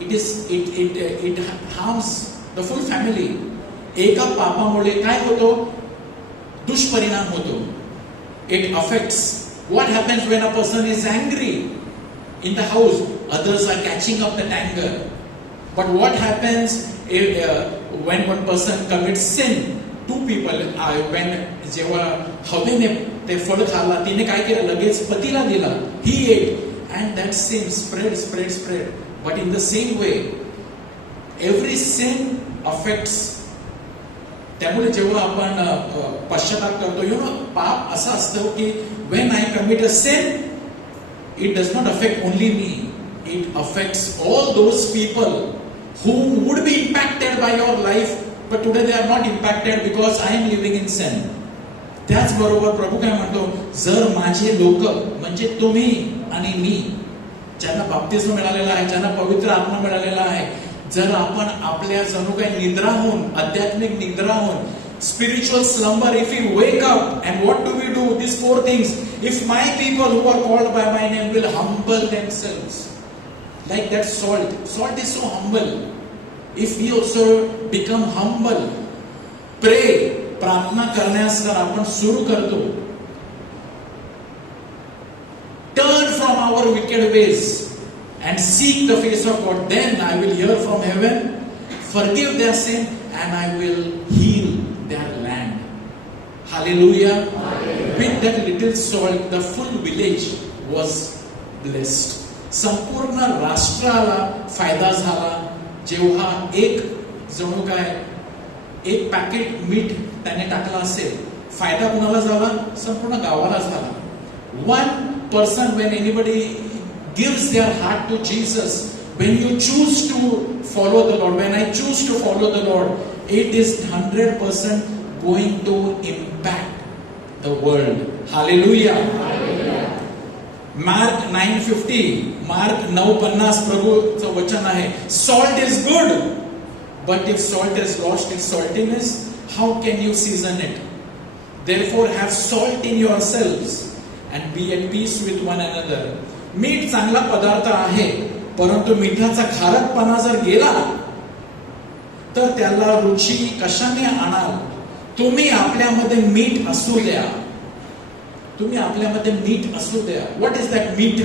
it harms the full family. एका पापामुळे काय होतो? दुष्परिणाम होतो. It affects. What happens when a person is angry in the house? Others are catching up that anger. But what happens when one person commits sin? 2 people, when जेव्हा हवेने ते फळ खाल्ला, तिने काय केलं? लगेच पतीला दिला. He ate, and that sin spread. But in the same way, every sin affects. त्यामुळे जेव्हा आपण पश्चाताप करतो, पाप असं असतं की when I commit a sin, it does not affect only me, it affects all those people who would be impacted by your life, but today they are not impacted because I am living in sin. त्याचबरोबर प्रभू काय म्हणतो? जर माझे लोक, म्हणजे तुम्ही आणि मी, ज्यांना बाप्तिस्म मिळालेला आहे, ज्यांना पवित्र आत्मा मिळालेला आहे, जर आपण आपल्या जणू काही निद्रा होऊन, आध्यात्मिक निद्रा होऊन, spiritual slumber, if we wake up, and what do we do? These 4 things. If my people who are called by my name will humble themselves, like that salt is so humble. If we also become humble, pray, प्रार्थना करण्यास जर आपण सुरू करतो, turn from our wicked ways and seek the face of God. Then I will hear from heaven, forgive their sin, and I will heal their land. Hallelujah. With that little salt, the full village was blessed. संपूर्ण राष्ट्राला फायदा झाला जेव्हा एक जणू काय एक packet मीठ त्याने टाकलं असेल. फायदा कुणाला झाला? संपूर्ण गावाला झाला. One person, when anybody gives their heart to Jesus, when you choose to follow the Lord, when I choose to follow the Lord, it is 100% going to impact the world. Hallelujah. Mark 9:50, Mark 9:50 प्रभूचं वचन आहे. Salt is good, but if salt has lost its saltiness, how can you season it? Therefore have salt in yourselves and be at peace with one another. मीठ चांगला पदार्थ आहे, परंतु मिठाचा खारटपणा जर गेला तर त्याला रुची कशाने आणाल? तुम्ही आपल्यामध्ये मीठ असू द्या. तुम्ही आपल्यामध्ये मीठ असू द्या. व्हॉट इज दॅट मीठ?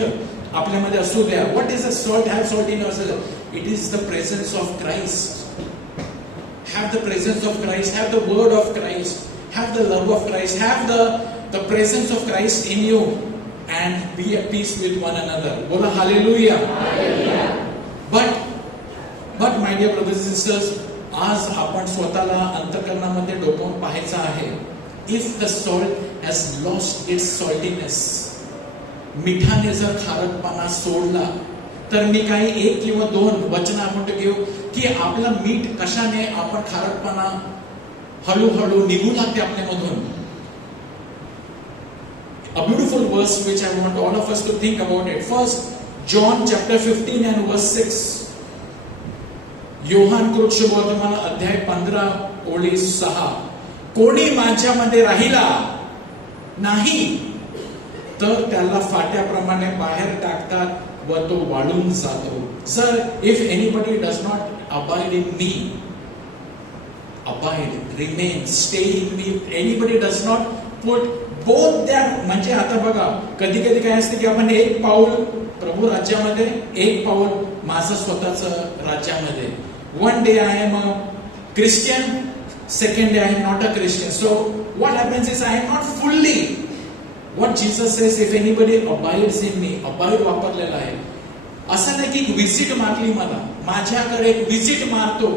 आपल्यामध्ये असू द्या. What is a salt? Have salt in yourself. It is the presence of Christ. Have the presence of Christ. Have the word of Christ. Have the love of Christ. Have the presence of Christ in you, and be at peace with one another. Bola hallelujah. But my dear brothers and sisters, आज आपण स्वतःला अंतःकरणामध्ये डोकावून पाहायचं आहे. If the salt has lost its saltiness, मिठाने जर खारटपणा सोडला, तर मी काही एक किंवा दोन वचन आपण घेऊ की आपला मीठ कशाने आपण खारटपणा हळूहळू निघू लागते आपल्यामधून. A beautiful verse which I want all of us to think about it. First, John chapter 15 and verse 6. Yohan कृत शुभवर्तमान अध्याय 15 ओळी 6. कोणी माझ्यामध्ये राहिला नाही तर त्याला फाट्याप्रमाणे बाहेर टाकतात व तो वाळून जातो. Sir, if anybody does not abide in me, abide, remain, stay in me. Anybody does not put both their, म्हणजे आता बघा कधी कधी काय असते की आपण एक पाऊल प्रभू राज्यामध्ये, एक पाऊल माझं स्वतःचं राज्यामध्ये. One day I am a Christian, second day I am not a Christian. So what happens is I am not fully what Jesus says, if anybody abides in me. Abide वापरलेला आहे. असं नाही की विजिट मारली मला, माझ्याकडे एक visit मारतो.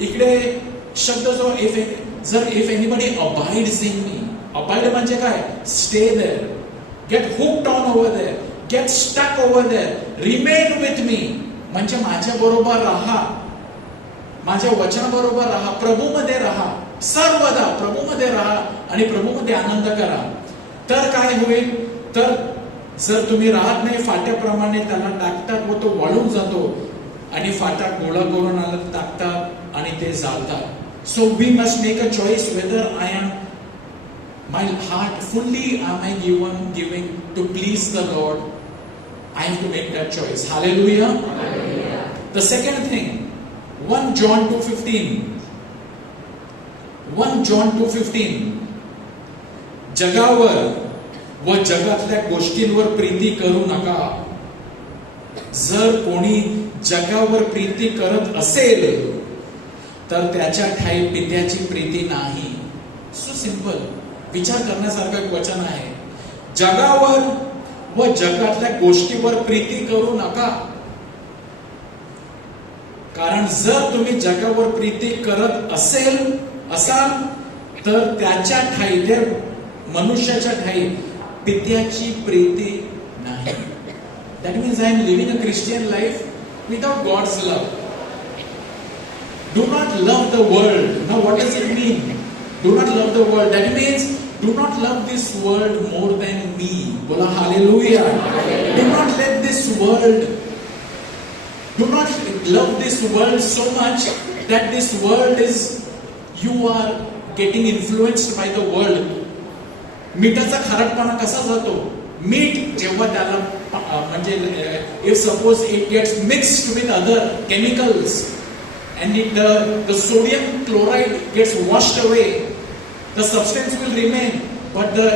इकडे शब्द जो if anybody abides in me, abide म्हणजे काय? Stay there, get hooked on over there, get stuck over there, remain with me. म्हणजे माझ्या बरोबर राहा, माझ्या वचनाबरोबर राहा, प्रभूमध्ये राहा, सर्वदा प्रभूमध्ये राहा आणि प्रभूमध्ये आनंद करा. तर काय होईल? तर जर तुम्ही राहत नाही, फाट्याप्रमाणे त्याला टाकतात व तो वाळून जातो आणि फाटा गोळा करून टाकतात आणि ते जाळतात. So we must make a choice whether I am, my heart fully am I giving to please the Lord. I have to make that choice. Hallelujah. The second thing, 1 John 2:15. 1 John 2:15. जगावर व जगातल्या गोष्टींवर प्रीती करू नका. जर कोणी जगावर प्रीती करत असेल तर त्याच्या ठाई पित्याची प्रीती नाही. So simple. विचार करण्यासारखं एक वचन आहे. जगावर व जगातल्या गोष्टीवर प्रीती करू नका. कारण जर तुम्ही जगावर प्रीती करत असाल तर त्याच्या ठाई, त्या मनुष्याच्या ठाई पित्याची प्रीती नाही. That means I am living a Christian life without God's love. Do not love the world. Now what does it mean? Do not love the world. That means do not love this world more than me. Bola hallelujah. Do not let this world, do not love this world so much that this world is, you are getting influenced by the world. मीठाचा खारटपणा कसा जातो? मीठ जेव्हा त्याला म्हणजे if suppose it gets mixed with other chemicals and the sodium chloride gets washed away, the substance will remain, but the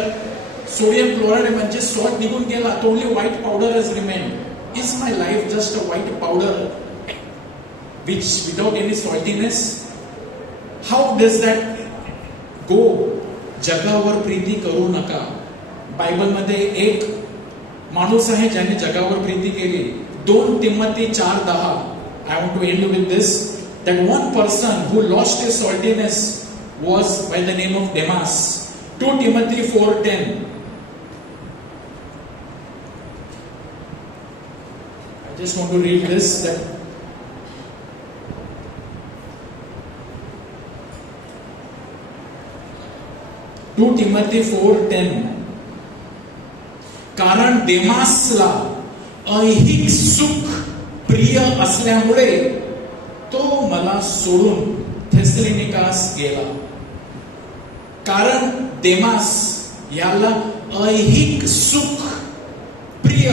sodium chloride म्हणजे salt निघून गेला, only white powder has remained. Is my life just a white powder which without any saltiness? How does that go? जगावर प्रीती करू नका. बायबलमध्ये एक माणूस आहे ज्याने जगावर प्रीती केली. 2 Timothy 4:10. I want to end with this, that one person who lost his saltiness was by the name of Demas. 2 Timothy 4:10. I just want to read this, that two Timothy 4:10. कारण देमासला ऐहिक सुख प्रिय असल्यामुळे तो मला सोडून थेसलोनिकास गेला. कारण देमास याला ऐहिक सुख प्रिय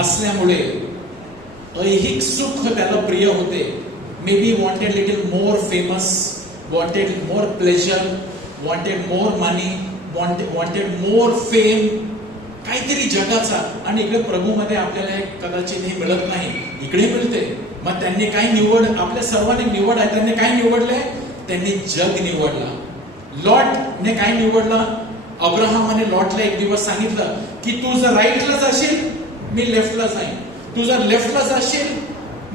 असल्यामुळे, ऐहिक सुख त्याला प्रिय होते. May be wanted little more famous, wanted more pleasure, wanted more money, wanted more fame, काहीतरी जगाचा. आणि इकडे प्रभूमध्ये आपल्याला कदाचित हे मिळत नाही, इकडे मिळते. मग त्यांनी काय निवड, आपल्या सर्वांनी निवड आहे. त्यांनी काय निवडले? त्यांनी जग निवडला. लॉटने काय निवडलं? अब्राहमाने लॉटला एक दिवस सांगितलं की तू जर राईटला जाशील मी लेफ्टला जाईन, तू जर लेफ्टला जाशील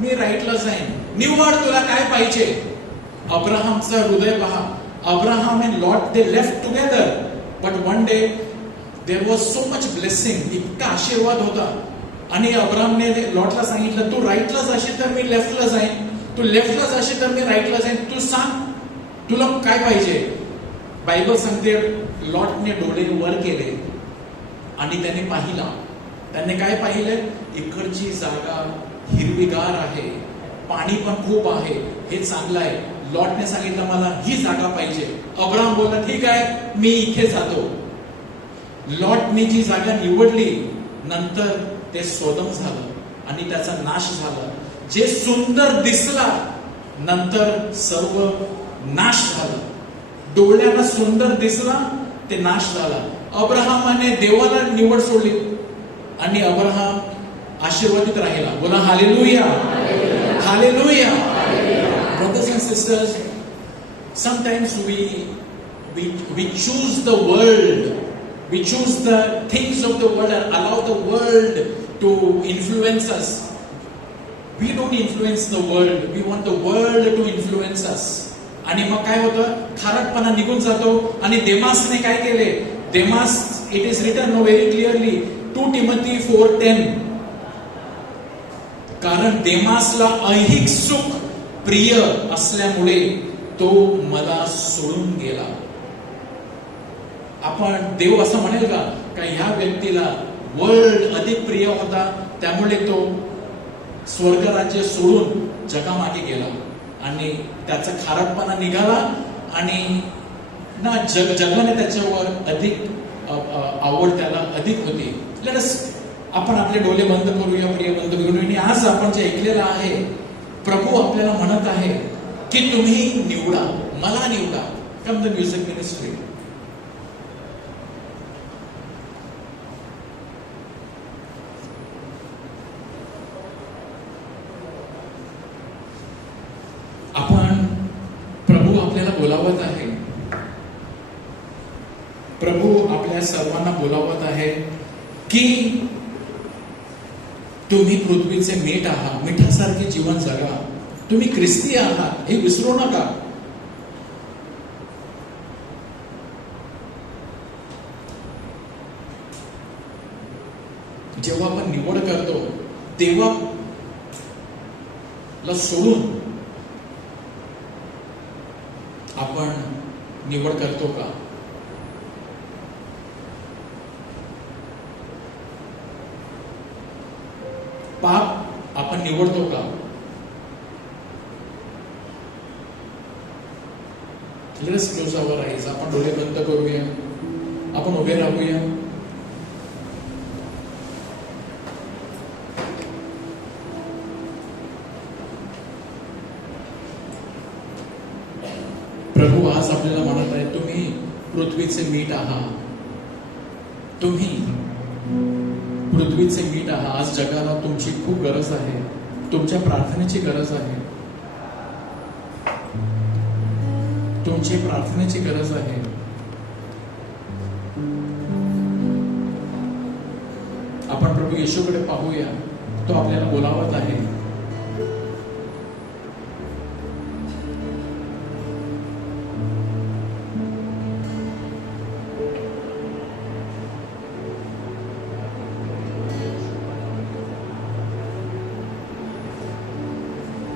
मी राईटला जाईन, निवड तुला काय पाहिजे. अब्राहमचं हृदय पहा. Abraham and Lot, they left together, but one day there was so much blessing, इतका आशीर्वाद होता. आणि अब्राहमने लॉटला सांगितलं तू राईटला जाशील तर मी लेफ्टला जाईन, तू लेफ्टला जाशील तर मी राईटला जाईन, तू सांग तुला काय पाहिजे. बायबल सांगते लॉटने डोळे वर केले आणि त्याने पाहिला. त्याने काय पाहिले? इकडची जागा हिरवीगार आहे, पाणी पण खूप आहे, हे चांगलं आहे. लॉटने सांगितलं मला ही जागा पाहिजे. अब्राहम बोलला ठीक आहे मी इथे जातो. लॉटने जी जागा निवडली, नंतर ते सोदम झालं आणि त्याचा नाश झाला. जे सुंदर दिसला नंतर सर्व नाश झाला. डोळ्याला सुंदर दिसला ते नाश झाला. अब्राहमाने देवाला निवड सोडली आणि अब्राहम आशीर्वादित राहिला. बोला hallelujah, hallelujah. Brothers and sisters, sometimes we choose the world, we choose the things of the world and allow the world to influence us. We don't influence the world, we want the world to influence us. आणि मग काय होतं? खारटपणा निघून जातो. आणि देमासने काय केले? देमास, it is written very clearly, 2 Timothy 4:10. कारण देमासला ऐहिक सुख प्रिय असल्यामुळे तो मला सोडून गेला. आपण देव असं म्हणेल का ह्या व्यक्तीला वर्ल्ड अधिक प्रिय होता त्यामुळे तो स्वर्ग राज्य सोडून जगामागे गेला आणि त्याचा खारटपणा निघाला आणि ना जगाने त्याच्यावर अधिक आवड त्याला अधिक होती. आपण आपले डोळे बंद करूया प्रिय बंधू भगिनी. आणि आज आपण जे ऐकलेलं आहे, प्रभू आपल्याला म्हणत आहे की तुम्ही निवडा, मला निवडा. Come the music ministry. आपण, प्रभू आपल्याला बोलावत आहे, प्रभू आपल्या सर्वांना बोलावत आहे की तुम्ही पृथ्वीचे मीठ आहात, मिठासारखे जीवन जगा. तुम्ही ख्रिस्ती आहात हे विसरू नका. जेव्हा आपण निवड करतो तेव्हा सोडून आपण निवड करतो का? पाप आपण निवडतो का? Let's close our eyes. आपण डोळे बंद करूया, आपण उभे राहूया. प्रभू आज आपल्याला म्हणत आहे तुम्ही पृथ्वीचे मीठ आहात. तुम्ही पृथ्वीचे मीठ आहात. आज जगाला तुमची खूप गरज आहे, तुमच्या प्रार्थनेची गरज आहे, तुमची प्रार्थनेची गरज आहे. आपण प्रभू येशूकडे पाहूया, तो आपल्याला बोलावत आहे.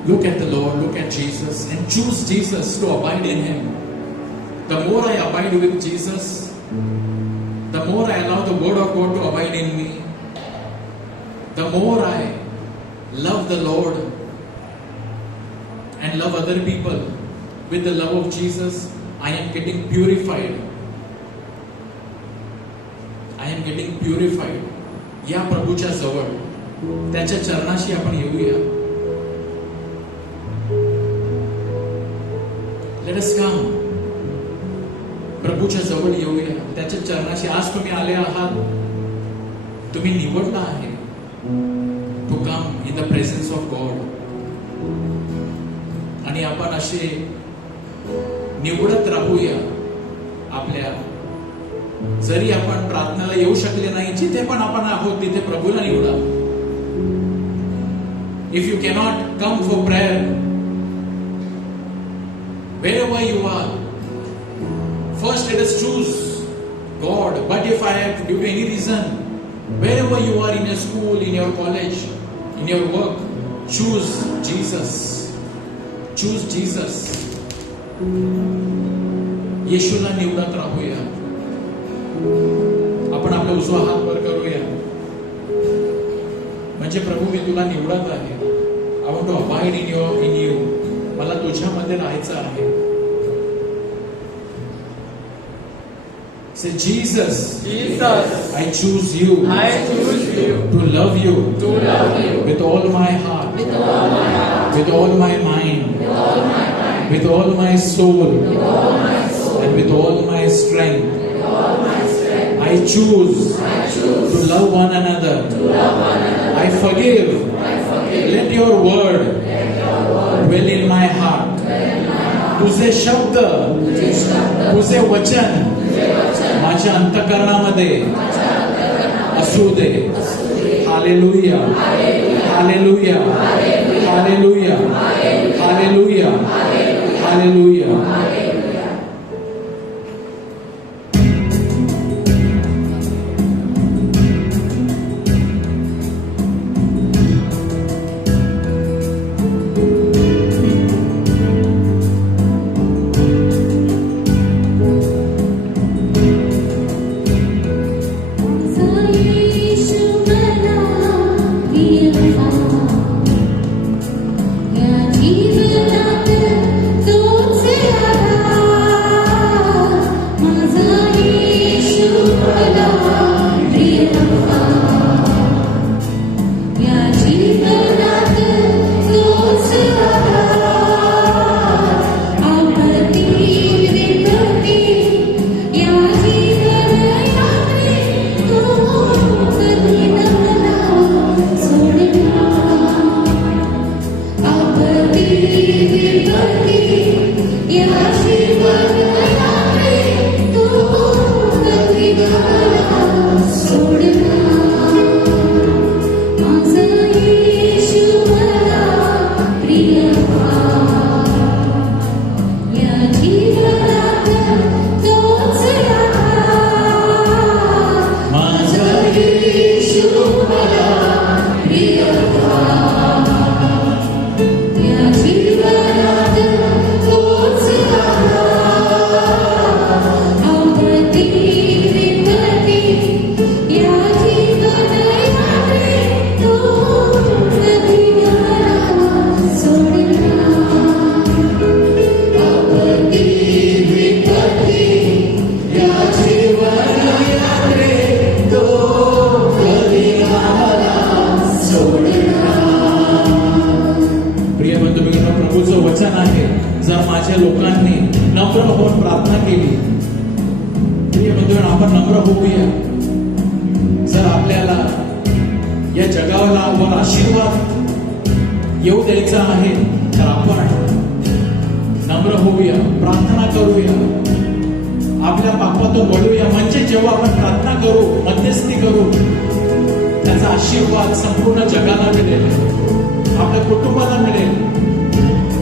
Look at the Lord, look at Jesus, and choose Jesus to abide in Him. The more I abide with Jesus, the more I allow the Word of God to abide in me, the more I love the Lord and love other people with the love of Jesus, I am getting purified. I am getting purified. या प्रभूच्या जवळ, त्याच्या चरणाशी आपण येऊया. Let us come. प्रभूच्या जवळ येऊया, त्याच्या चरणाशी. आज तुम्ही आले आहात, तुम्ही निवडला आहे to come in the presence of God. आणि आपण असे निवडत राहूया आपल्या. जरी आपण प्रार्थनेला येऊ शकले नाही, जिथे पण आपण आहोत तिथे प्रभूला निवडा. If you cannot come for prayer, wherever you are, first let us choose God. But if I have, due to any reason, wherever you are, in your school, in your college, in your work, choose Jesus. Choose Jesus. येशूला निवडत राहूया. आपण आपला उजवा हात वर करूया. म्हणजे प्रभू, मी तुला निवडत आहे. I want to abide in you. मला तुझ्यामध्ये राहायचं आहे. Say, Jesus, I choose you, to love you, with all my heart, with all my mind, with all my soul, and with all my strength. I choose to love one another. I forgive. Let your word dwell in my heart. तुझे शब्द, तुझे वचन माझ्या अंतःकरणामध्ये असू दे. Hallelujah, hallelujah, hallelujah, hallelujah, hallelujah. या जगावर आशीर्वाद येऊ द्यायचा आहे, तर आपण नम्र होऊया, प्रार्थना करूया, आपल्या पापातून वळूया. म्हणजे जेव्हा आपण प्रार्थना करू, मध्यस्थी करू, त्याचा आशीर्वाद संपूर्ण जगाला मिळेल, आपल्या कुटुंबाला मिळेल,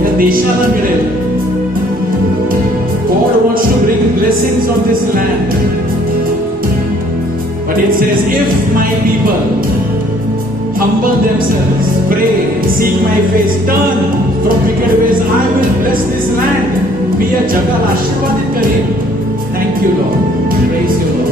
या देशाला मिळेल. God wants to bring blessings on this land. But it says, if my people humble themselves, pray, seek my face, turn from wicked ways, I will bless this land. मी या जगाला आशीर्वादित करेन. Thank you, Lord. Praise you, Lord.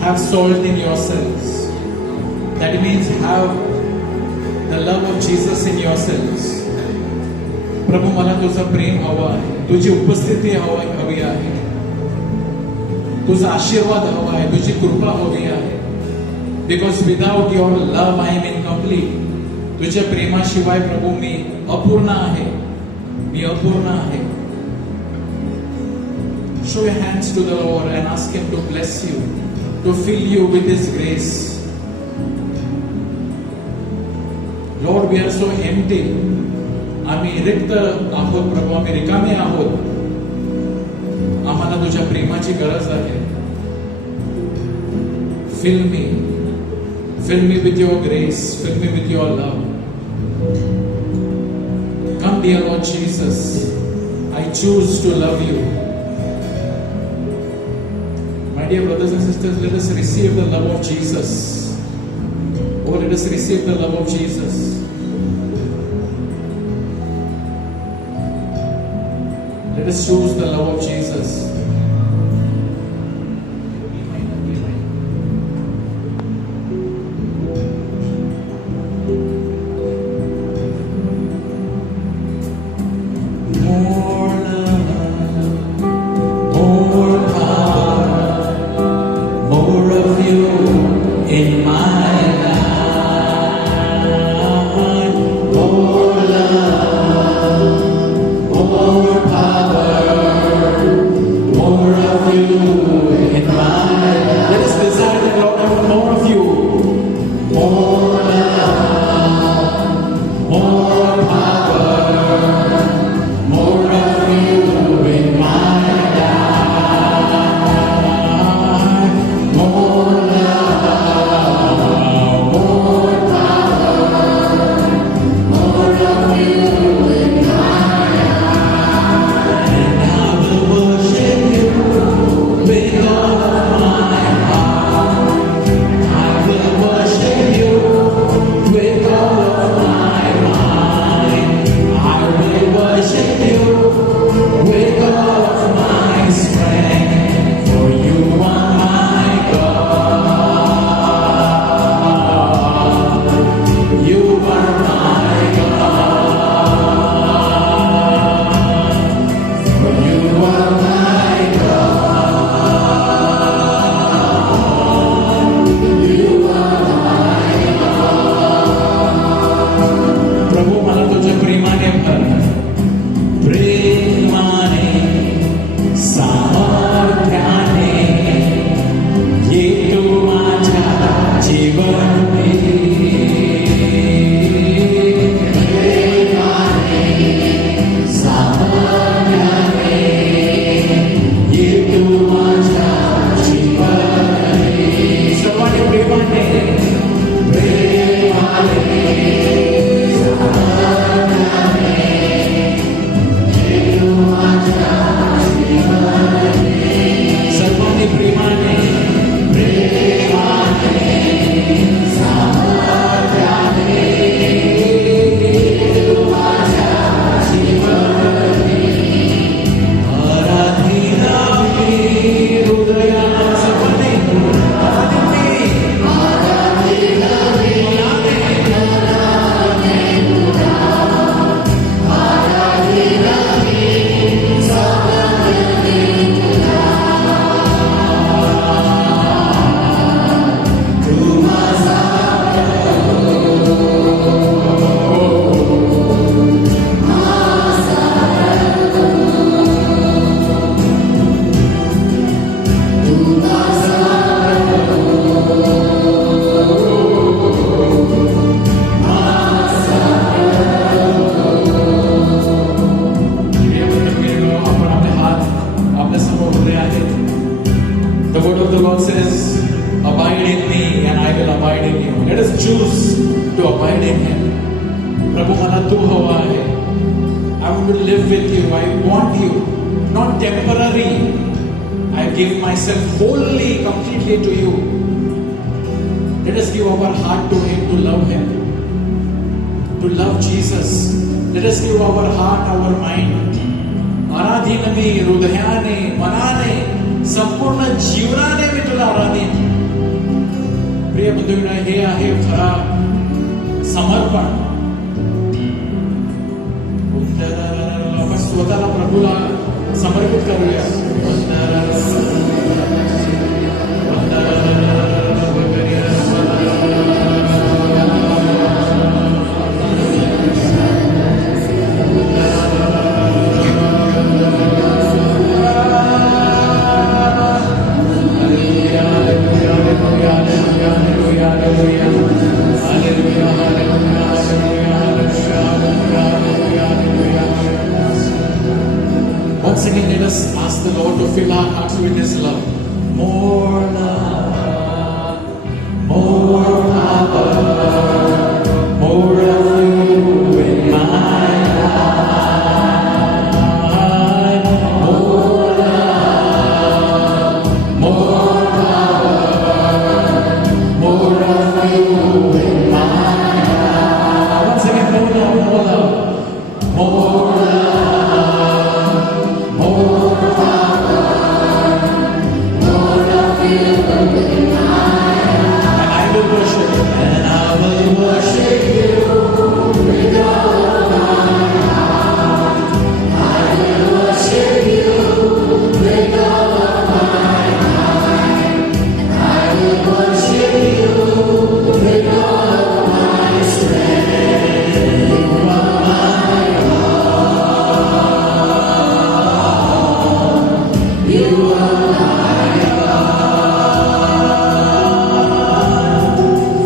Have salt in yourselves. That means have the love of Jesus in yourselves. प्रभू मला तुझं प्रेम हवं आहे, तुझी उपस्थिती हवी आहे, तुझा आशीर्वाद हवा आहे, तुझी कृपा हवी आहे. Because without your love I am incomplete. तुझ्या प्रेमाशिवाय प्रभू मी अपूर्ण आहे, मी अपूर्ण आहे. Show your hands to the Lord and ask Him to bless you, to fill you with His grace. Lord, we are so empty. आम्ही रिक्त आहोत प्रभू, आम्ही रिकामे आहोत. आम्हाला तुझ्या प्रेमाची गरज आहे. Fill me with your grace, fill me with your love. Come, dear Lord Jesus, I choose to love you. My dear brothers and sisters, let us receive the love of Jesus. Oh, let us receive the love of Jesus. Let us choose the love of Jesus. More love, more power, more of you in my life. More love, more power, more of you in my life. Let us desire the Lord, I want more of you. More love, more power, more of you in my life. More love, more power, more of you in my life. And I will worship you with all of my heart. I will worship you with all of my mind. I will worship you with all of my strength, for you are my God. You are my God. For you are my God. You are my God. प्रभू मला तुझ्या प्रेमाने भर, प्रेमाने, सामर्थ्याने, ये तू माझ्या जीवनी. प्रेमाने, सामर्थ्याने, ये तू माझ्या जीवनी. सर्वांनी प्रेमाने, प्रेमाने, सर्वांनी प्रेमाने, प्रेमाने, सामर्थ्याने, माझ्या जीवनी. आराधीना मी हृदयात, सर्वांनी आराधीना मी मनाने, आराधीना मी The word of the Lord says, abide in me and I will abide in you. Let us choose to abide in Him. प्रभु मला तू हवा आहे. I want to live with you. I want you. Not temporary. I give myself wholly, completely to you. Let us give our heart to Him, to love Him, to love Jesus. Let us give our heart, our mind. आराधीन मी हृदयाने, मनाने, संपूर्ण जीवनाने मी तुला आराधीन. प्रिय बंधूंनो, हे आहे खरा समर्पण. आपण स्वतःला प्रभूला समर्पित करूया. let us ask the Lord to fill our hearts with His love. More love, more power, more of you in my life. More love, more power, more of you in my life. Once again, more love, more love, more love, more power, More of you in my and I will worship you, and I will worship you. with all of my heart. I will worship you with all of my heart. I will worship you with all of my strength. You are my God. You are my God.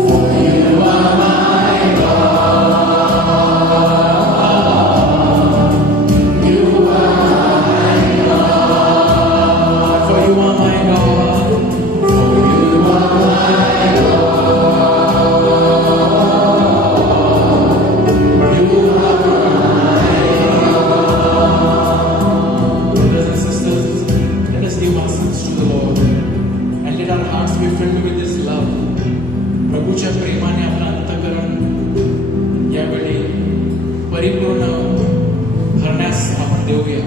For you are my God. You are my God. For you are my God. For you are my Brothers and sisters, let us give ourselves to the Lord and let our hearts be filled with His love. प्रभूच्या प्रेमाने आपलं अंतःकरण यावेळी परिपूर्ण भरण्यास आपण देऊया.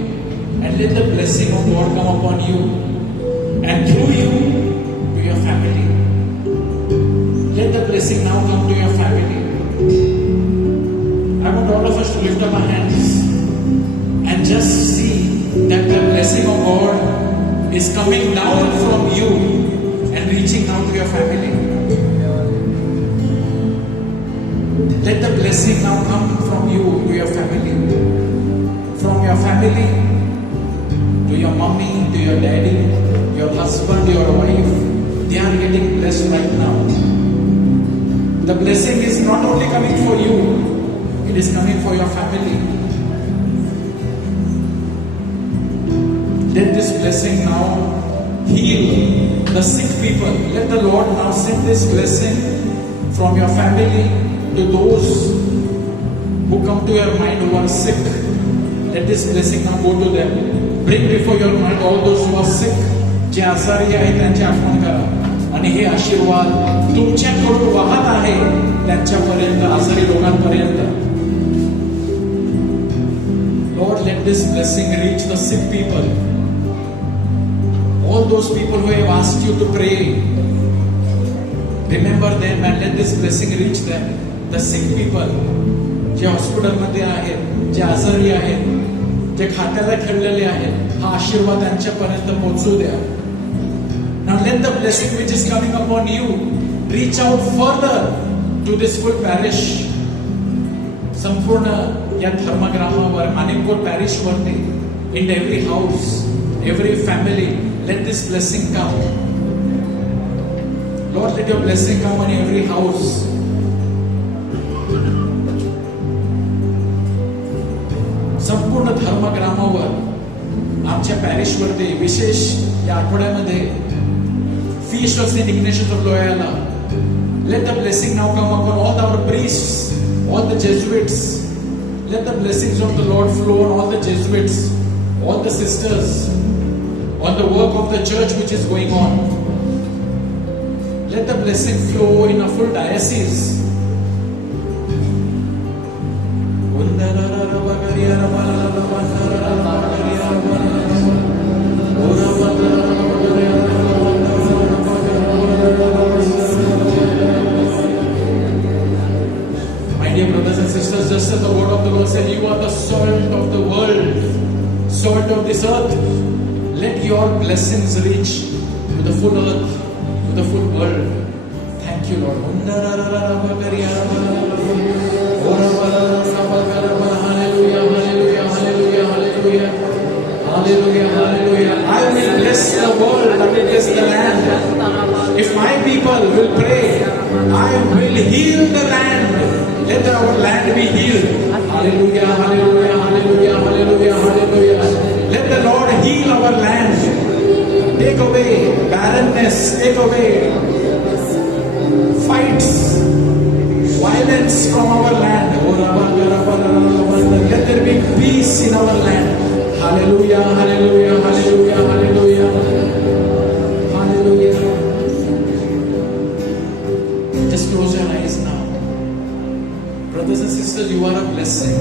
And let the blessing of God come upon you and through you to your family. Let the blessing now come to your family. I want all of us to lift up our hands and just see that the blessing of God is coming down from you and reaching out to your family. Let the blessing now come from you to your family. From your family to your mommy, to your daddy, your husband, your wife. They are getting blessed right now. The blessing is not only coming for you, it is coming for your family. Let this blessing now heal the sick people. Let the Lord now send this blessing from your family to those who come to your mind who are sick. Let this blessing now go to them. Bring before your mind all those who are sick. जे आजारी आहेत त्यांची आठवण करा आणि हे आशीर्वाद तुमच्याकडून वाहत आहे त्यांच्यापर्यंत, आजारी लोकांपर्यंत. Lord, let this blessing reach the sick people. All those people who have asked you to pray, remember them and let this blessing reach them. The sick people, जे हॉस्पिटलमध्ये आहेत, जे आजारी आहेत, जे खात्याला ठेवलेले आहेत, हा आशीर्वाद त्यांच्यापर्यंत पोहोचू द्या. Now let the blessing which is coming upon you reach out further to this full parish. संपूर्ण या धर्मग्रामावर, मानिकपूर पॅरिश वरती, in every house, every family, let this blessing come. Lord, let your blessing come on every house. संपूर्ण धर्मग्रामावर, आमच्या parish वरती, विशेष या आठवड्यामध्ये feast of Saint Ignatius of Loyola. Let the blessing now come upon all our priests, all the Jesuits. Let the blessings of the Lord flow on all the Jesuits, all the sisters, on the work of the church which is going on. Let the blessing flow in a full diocese. My dear brothers and sisters, just as the word of the Lord said, you are the salt of the world, salt of this earth. Let your blessings reach to the full earth, to the full world. Thank you, Lord. Hallelujah, hallelujah, hallelujah, hallelujah. Hallelujah, hallelujah. I will bless the world, I will bless the land. If my people will pray, I will heal the land. Let our land be healed. Hallelujah, hallelujah, hallelujah, hallelujah, hallelujah. Let the Lord heal our land. Take away barrenness, take away fights, violence from our land. Let there be peace in our land. Hallelujah, hallelujah, hallelujah, hallelujah, hallelujah. Just close your eyes now. Brothers and sisters, you are a blessing.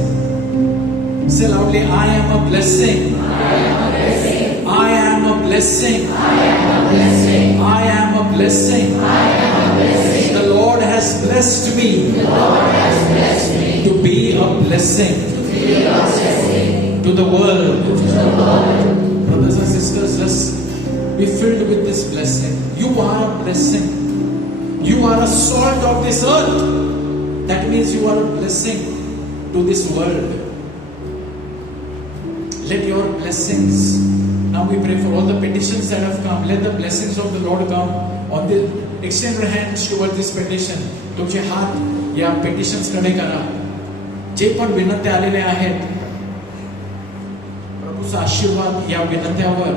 Say loudly, I am a blessing. I am a blessing. I am a blessing. I am a blessing. I am a blessing. I am a blessing. The Lord has blessed me The Lord has blessed me to be a blessing to be a blessing to the world. to the world. Brothers and sisters, let's be filled with this blessing. You are a blessing. You are a salt of this earth. That means you are a blessing to this world. Let your blessings, now we pray for all the petitions that have come. Let the blessings of the Lord come on the, extend your hands toward this petition. तुमचे हात या petitions कडे करा. जे पण विनंत्या आलेले आहेत, प्रभूचा आशीर्वाद या विनंत्यावर,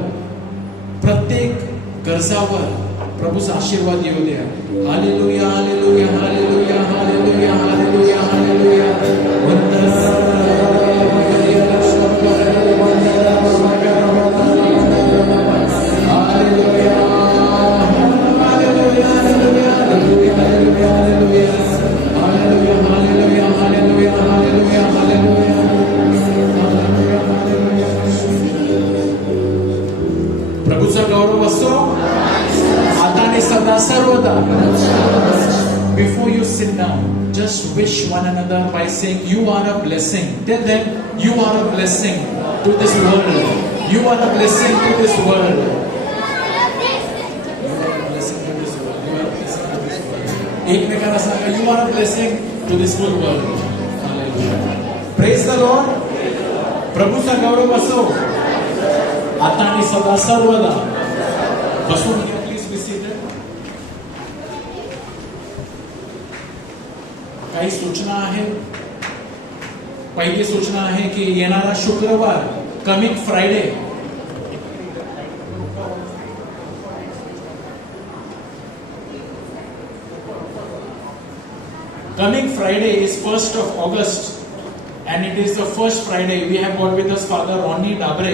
प्रत्येक गरजावर प्रभूचा आशीर्वाद येऊ द्या. Hallelujah, hallelujah, hallelujah, hallelujah, hallelujah, hallelujah. प्रभूचा गौरव असो आता आणि सदा सर्वदा. Before you sit down, just wish one another by saying, you are a blessing. Tell them, you are a blessing to this world. You are a blessing to this world. एकमेकांना सांगा, you are a blessing to this whole world. Hallelujah. Praise the Lord. प्रभूचा गौरव असो आता आणि सदा सर्वदा. बसून घ्या, please be seated. काही सूचना आहे. पहिली सूचना आहे की येणारा शुक्रवार, coming Friday, coming Friday is 1st of August and it is the first Friday. We have got with us Father Ronnie Dabre.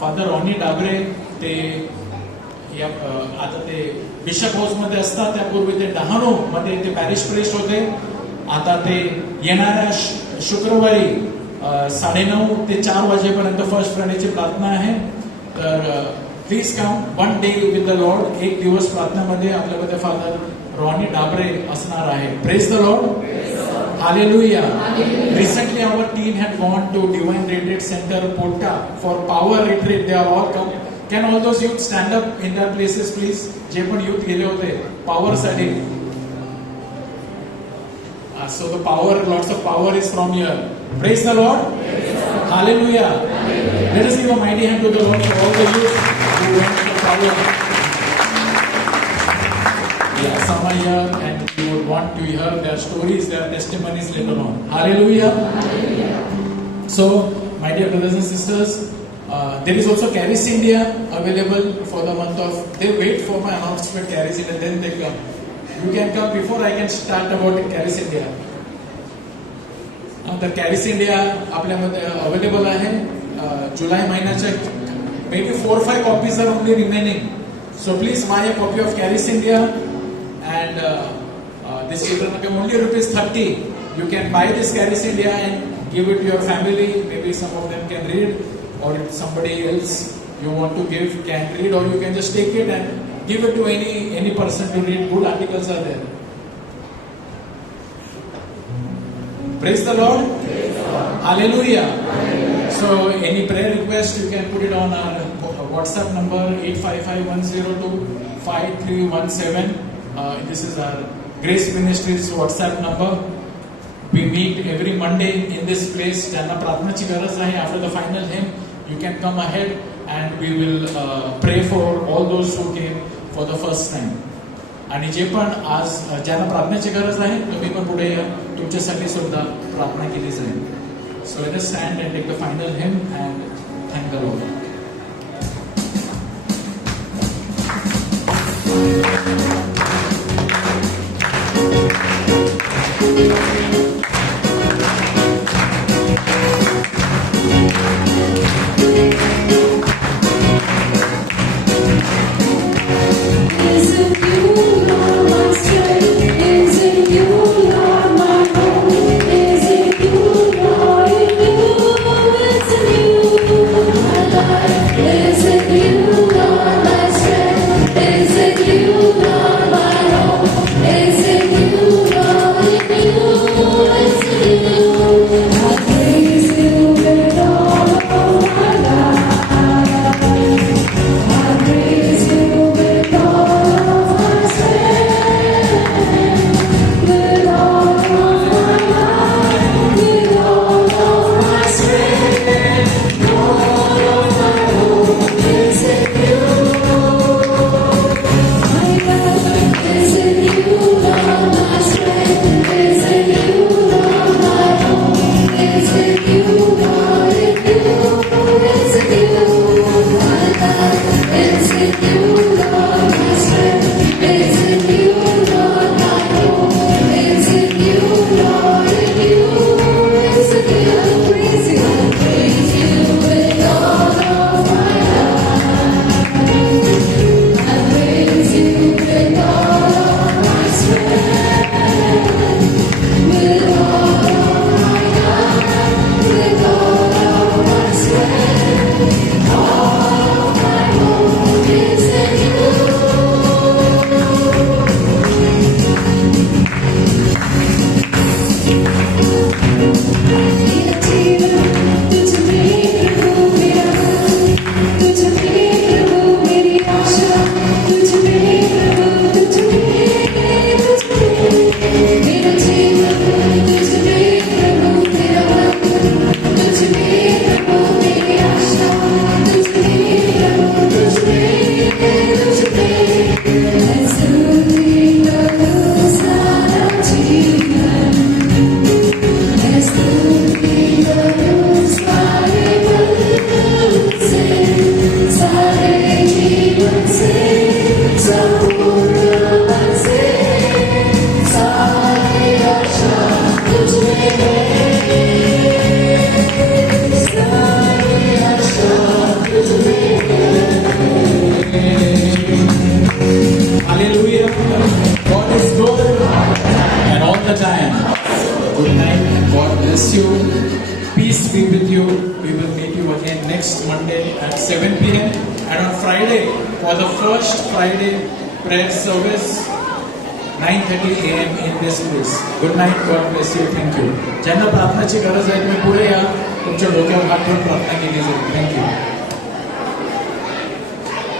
Father Ronnie Dabre ते आता ते बिशप हाऊस मध्ये असतात. त्यापूर्वी ते डहाणू मध्ये ते पॅरिश प्रेस्ट होते. आता ते येणाऱ्या शुक्रवारी 9:30 ते 4 वाजेपर्यंत फर्स्ट फ्रायडेची प्रार्थना आहे. तर please come one day with the Lord. एक दिवस प्रार्थनेमध्ये आपल्यामध्ये फादर रॉनी डाबरे असणार आहे. Praise the Lord. Hallelujah. Recently our team had gone to Divine Retreat Center Porta for power retreat. They are all come. Can all those youth stand up in their places please? जे पण youth गेले होते power साठी. So the power, lots of power is from here. Praise the Lord. Hallelujah. Let us give a mighty hand to the Lord for all the youth who went to power. Yeah, some are here and you would want to hear their stories, their testimonies later on. Hallelujah. So, my dear brothers and sisters, there is also Caris India available for the month of. They wait for my announcement, Caris India, then they come. You can come before I can start about Caris India. तर Caris India आपल्यामध्ये available आहे. जुलै महिन्याच्या maybe 4-5 copies are only remaining. So please buy a copy of Caris India. And this children come only ₹30. You can buy this Caris India and give it to your family. Maybe some of them can read, or if somebody else you want to give can read, or you can just take it and give it to any person to read. Good articles are there. Praise the Lord. Hallelujah. So any prayer request you can put it on our WhatsApp number 855-102-5317. This is our Grace Ministries WhatsApp number. We meet every Monday in this place. ज्यांना प्रार्थनाची गरज आहे, after the final hymn, you can come ahead and we will pray for all those who came for the first time. आणि जे पण आज ज्यांना प्रार्थनेची गरज आहे, तुम्ही पण पुढे या. तुमच्यासाठी सुद्धा प्रार्थना केली जाईल. So let us stand and take the final hymn and thank the Lord. Isn't you Lord my strength? Isn't you Lord my hope? Isn't you Lord in you? Isn't you my life? Isn't you Lord my strength? Isn't you Lord my hope? Isn't you Lord in you? Isn't you? I praise you with all of my life. I praise you with all of my strength, with all of my life, with all of my strength, all of my hope is in you. My God is in you, Lord, my strength is in you, Lord, my hope is in you, Lord, in you is in you. My God is in you, Lord, my strength is in you, Lord, my hope is in you, Lord, in you is in you. I praise you with all of my life. I praise you with all of my strength, with all of my life, with all of my strength, all of my hope is in you. Mira जीवन तुझ में प्रभु मेरा मन, तुझ में प्रभु मेरी आशा, तुझ में प्रभु तुझ में मेरा जीवन तुझ में प्रभु मेरा मन, तुझ में प्रभु मेरी आशा, तुझ में प्रभु तुझ में मैं स्तुति करूं सारा जीवन, मैं स्तुति करूं सारे मन से, सारे जीवन से, संपूर्ण मन से, सारी आशा तुझ में है, सारी आशा तुझ में है। Hallelujah. God is good and all the time. Good night and God bless you. Peace be with you. We will meet you again next Monday at 7 p.m. and on Friday for the first Friday prayer service 9:30 a.m. in this place. Good night. God bless you. Thank you. ज्यांना प्रार्थनाची गरज आहे तुम्ही पुढे या. तुमच्या डोक्यावर हात ठेवून प्रार्थना केली जाईल. Thank you.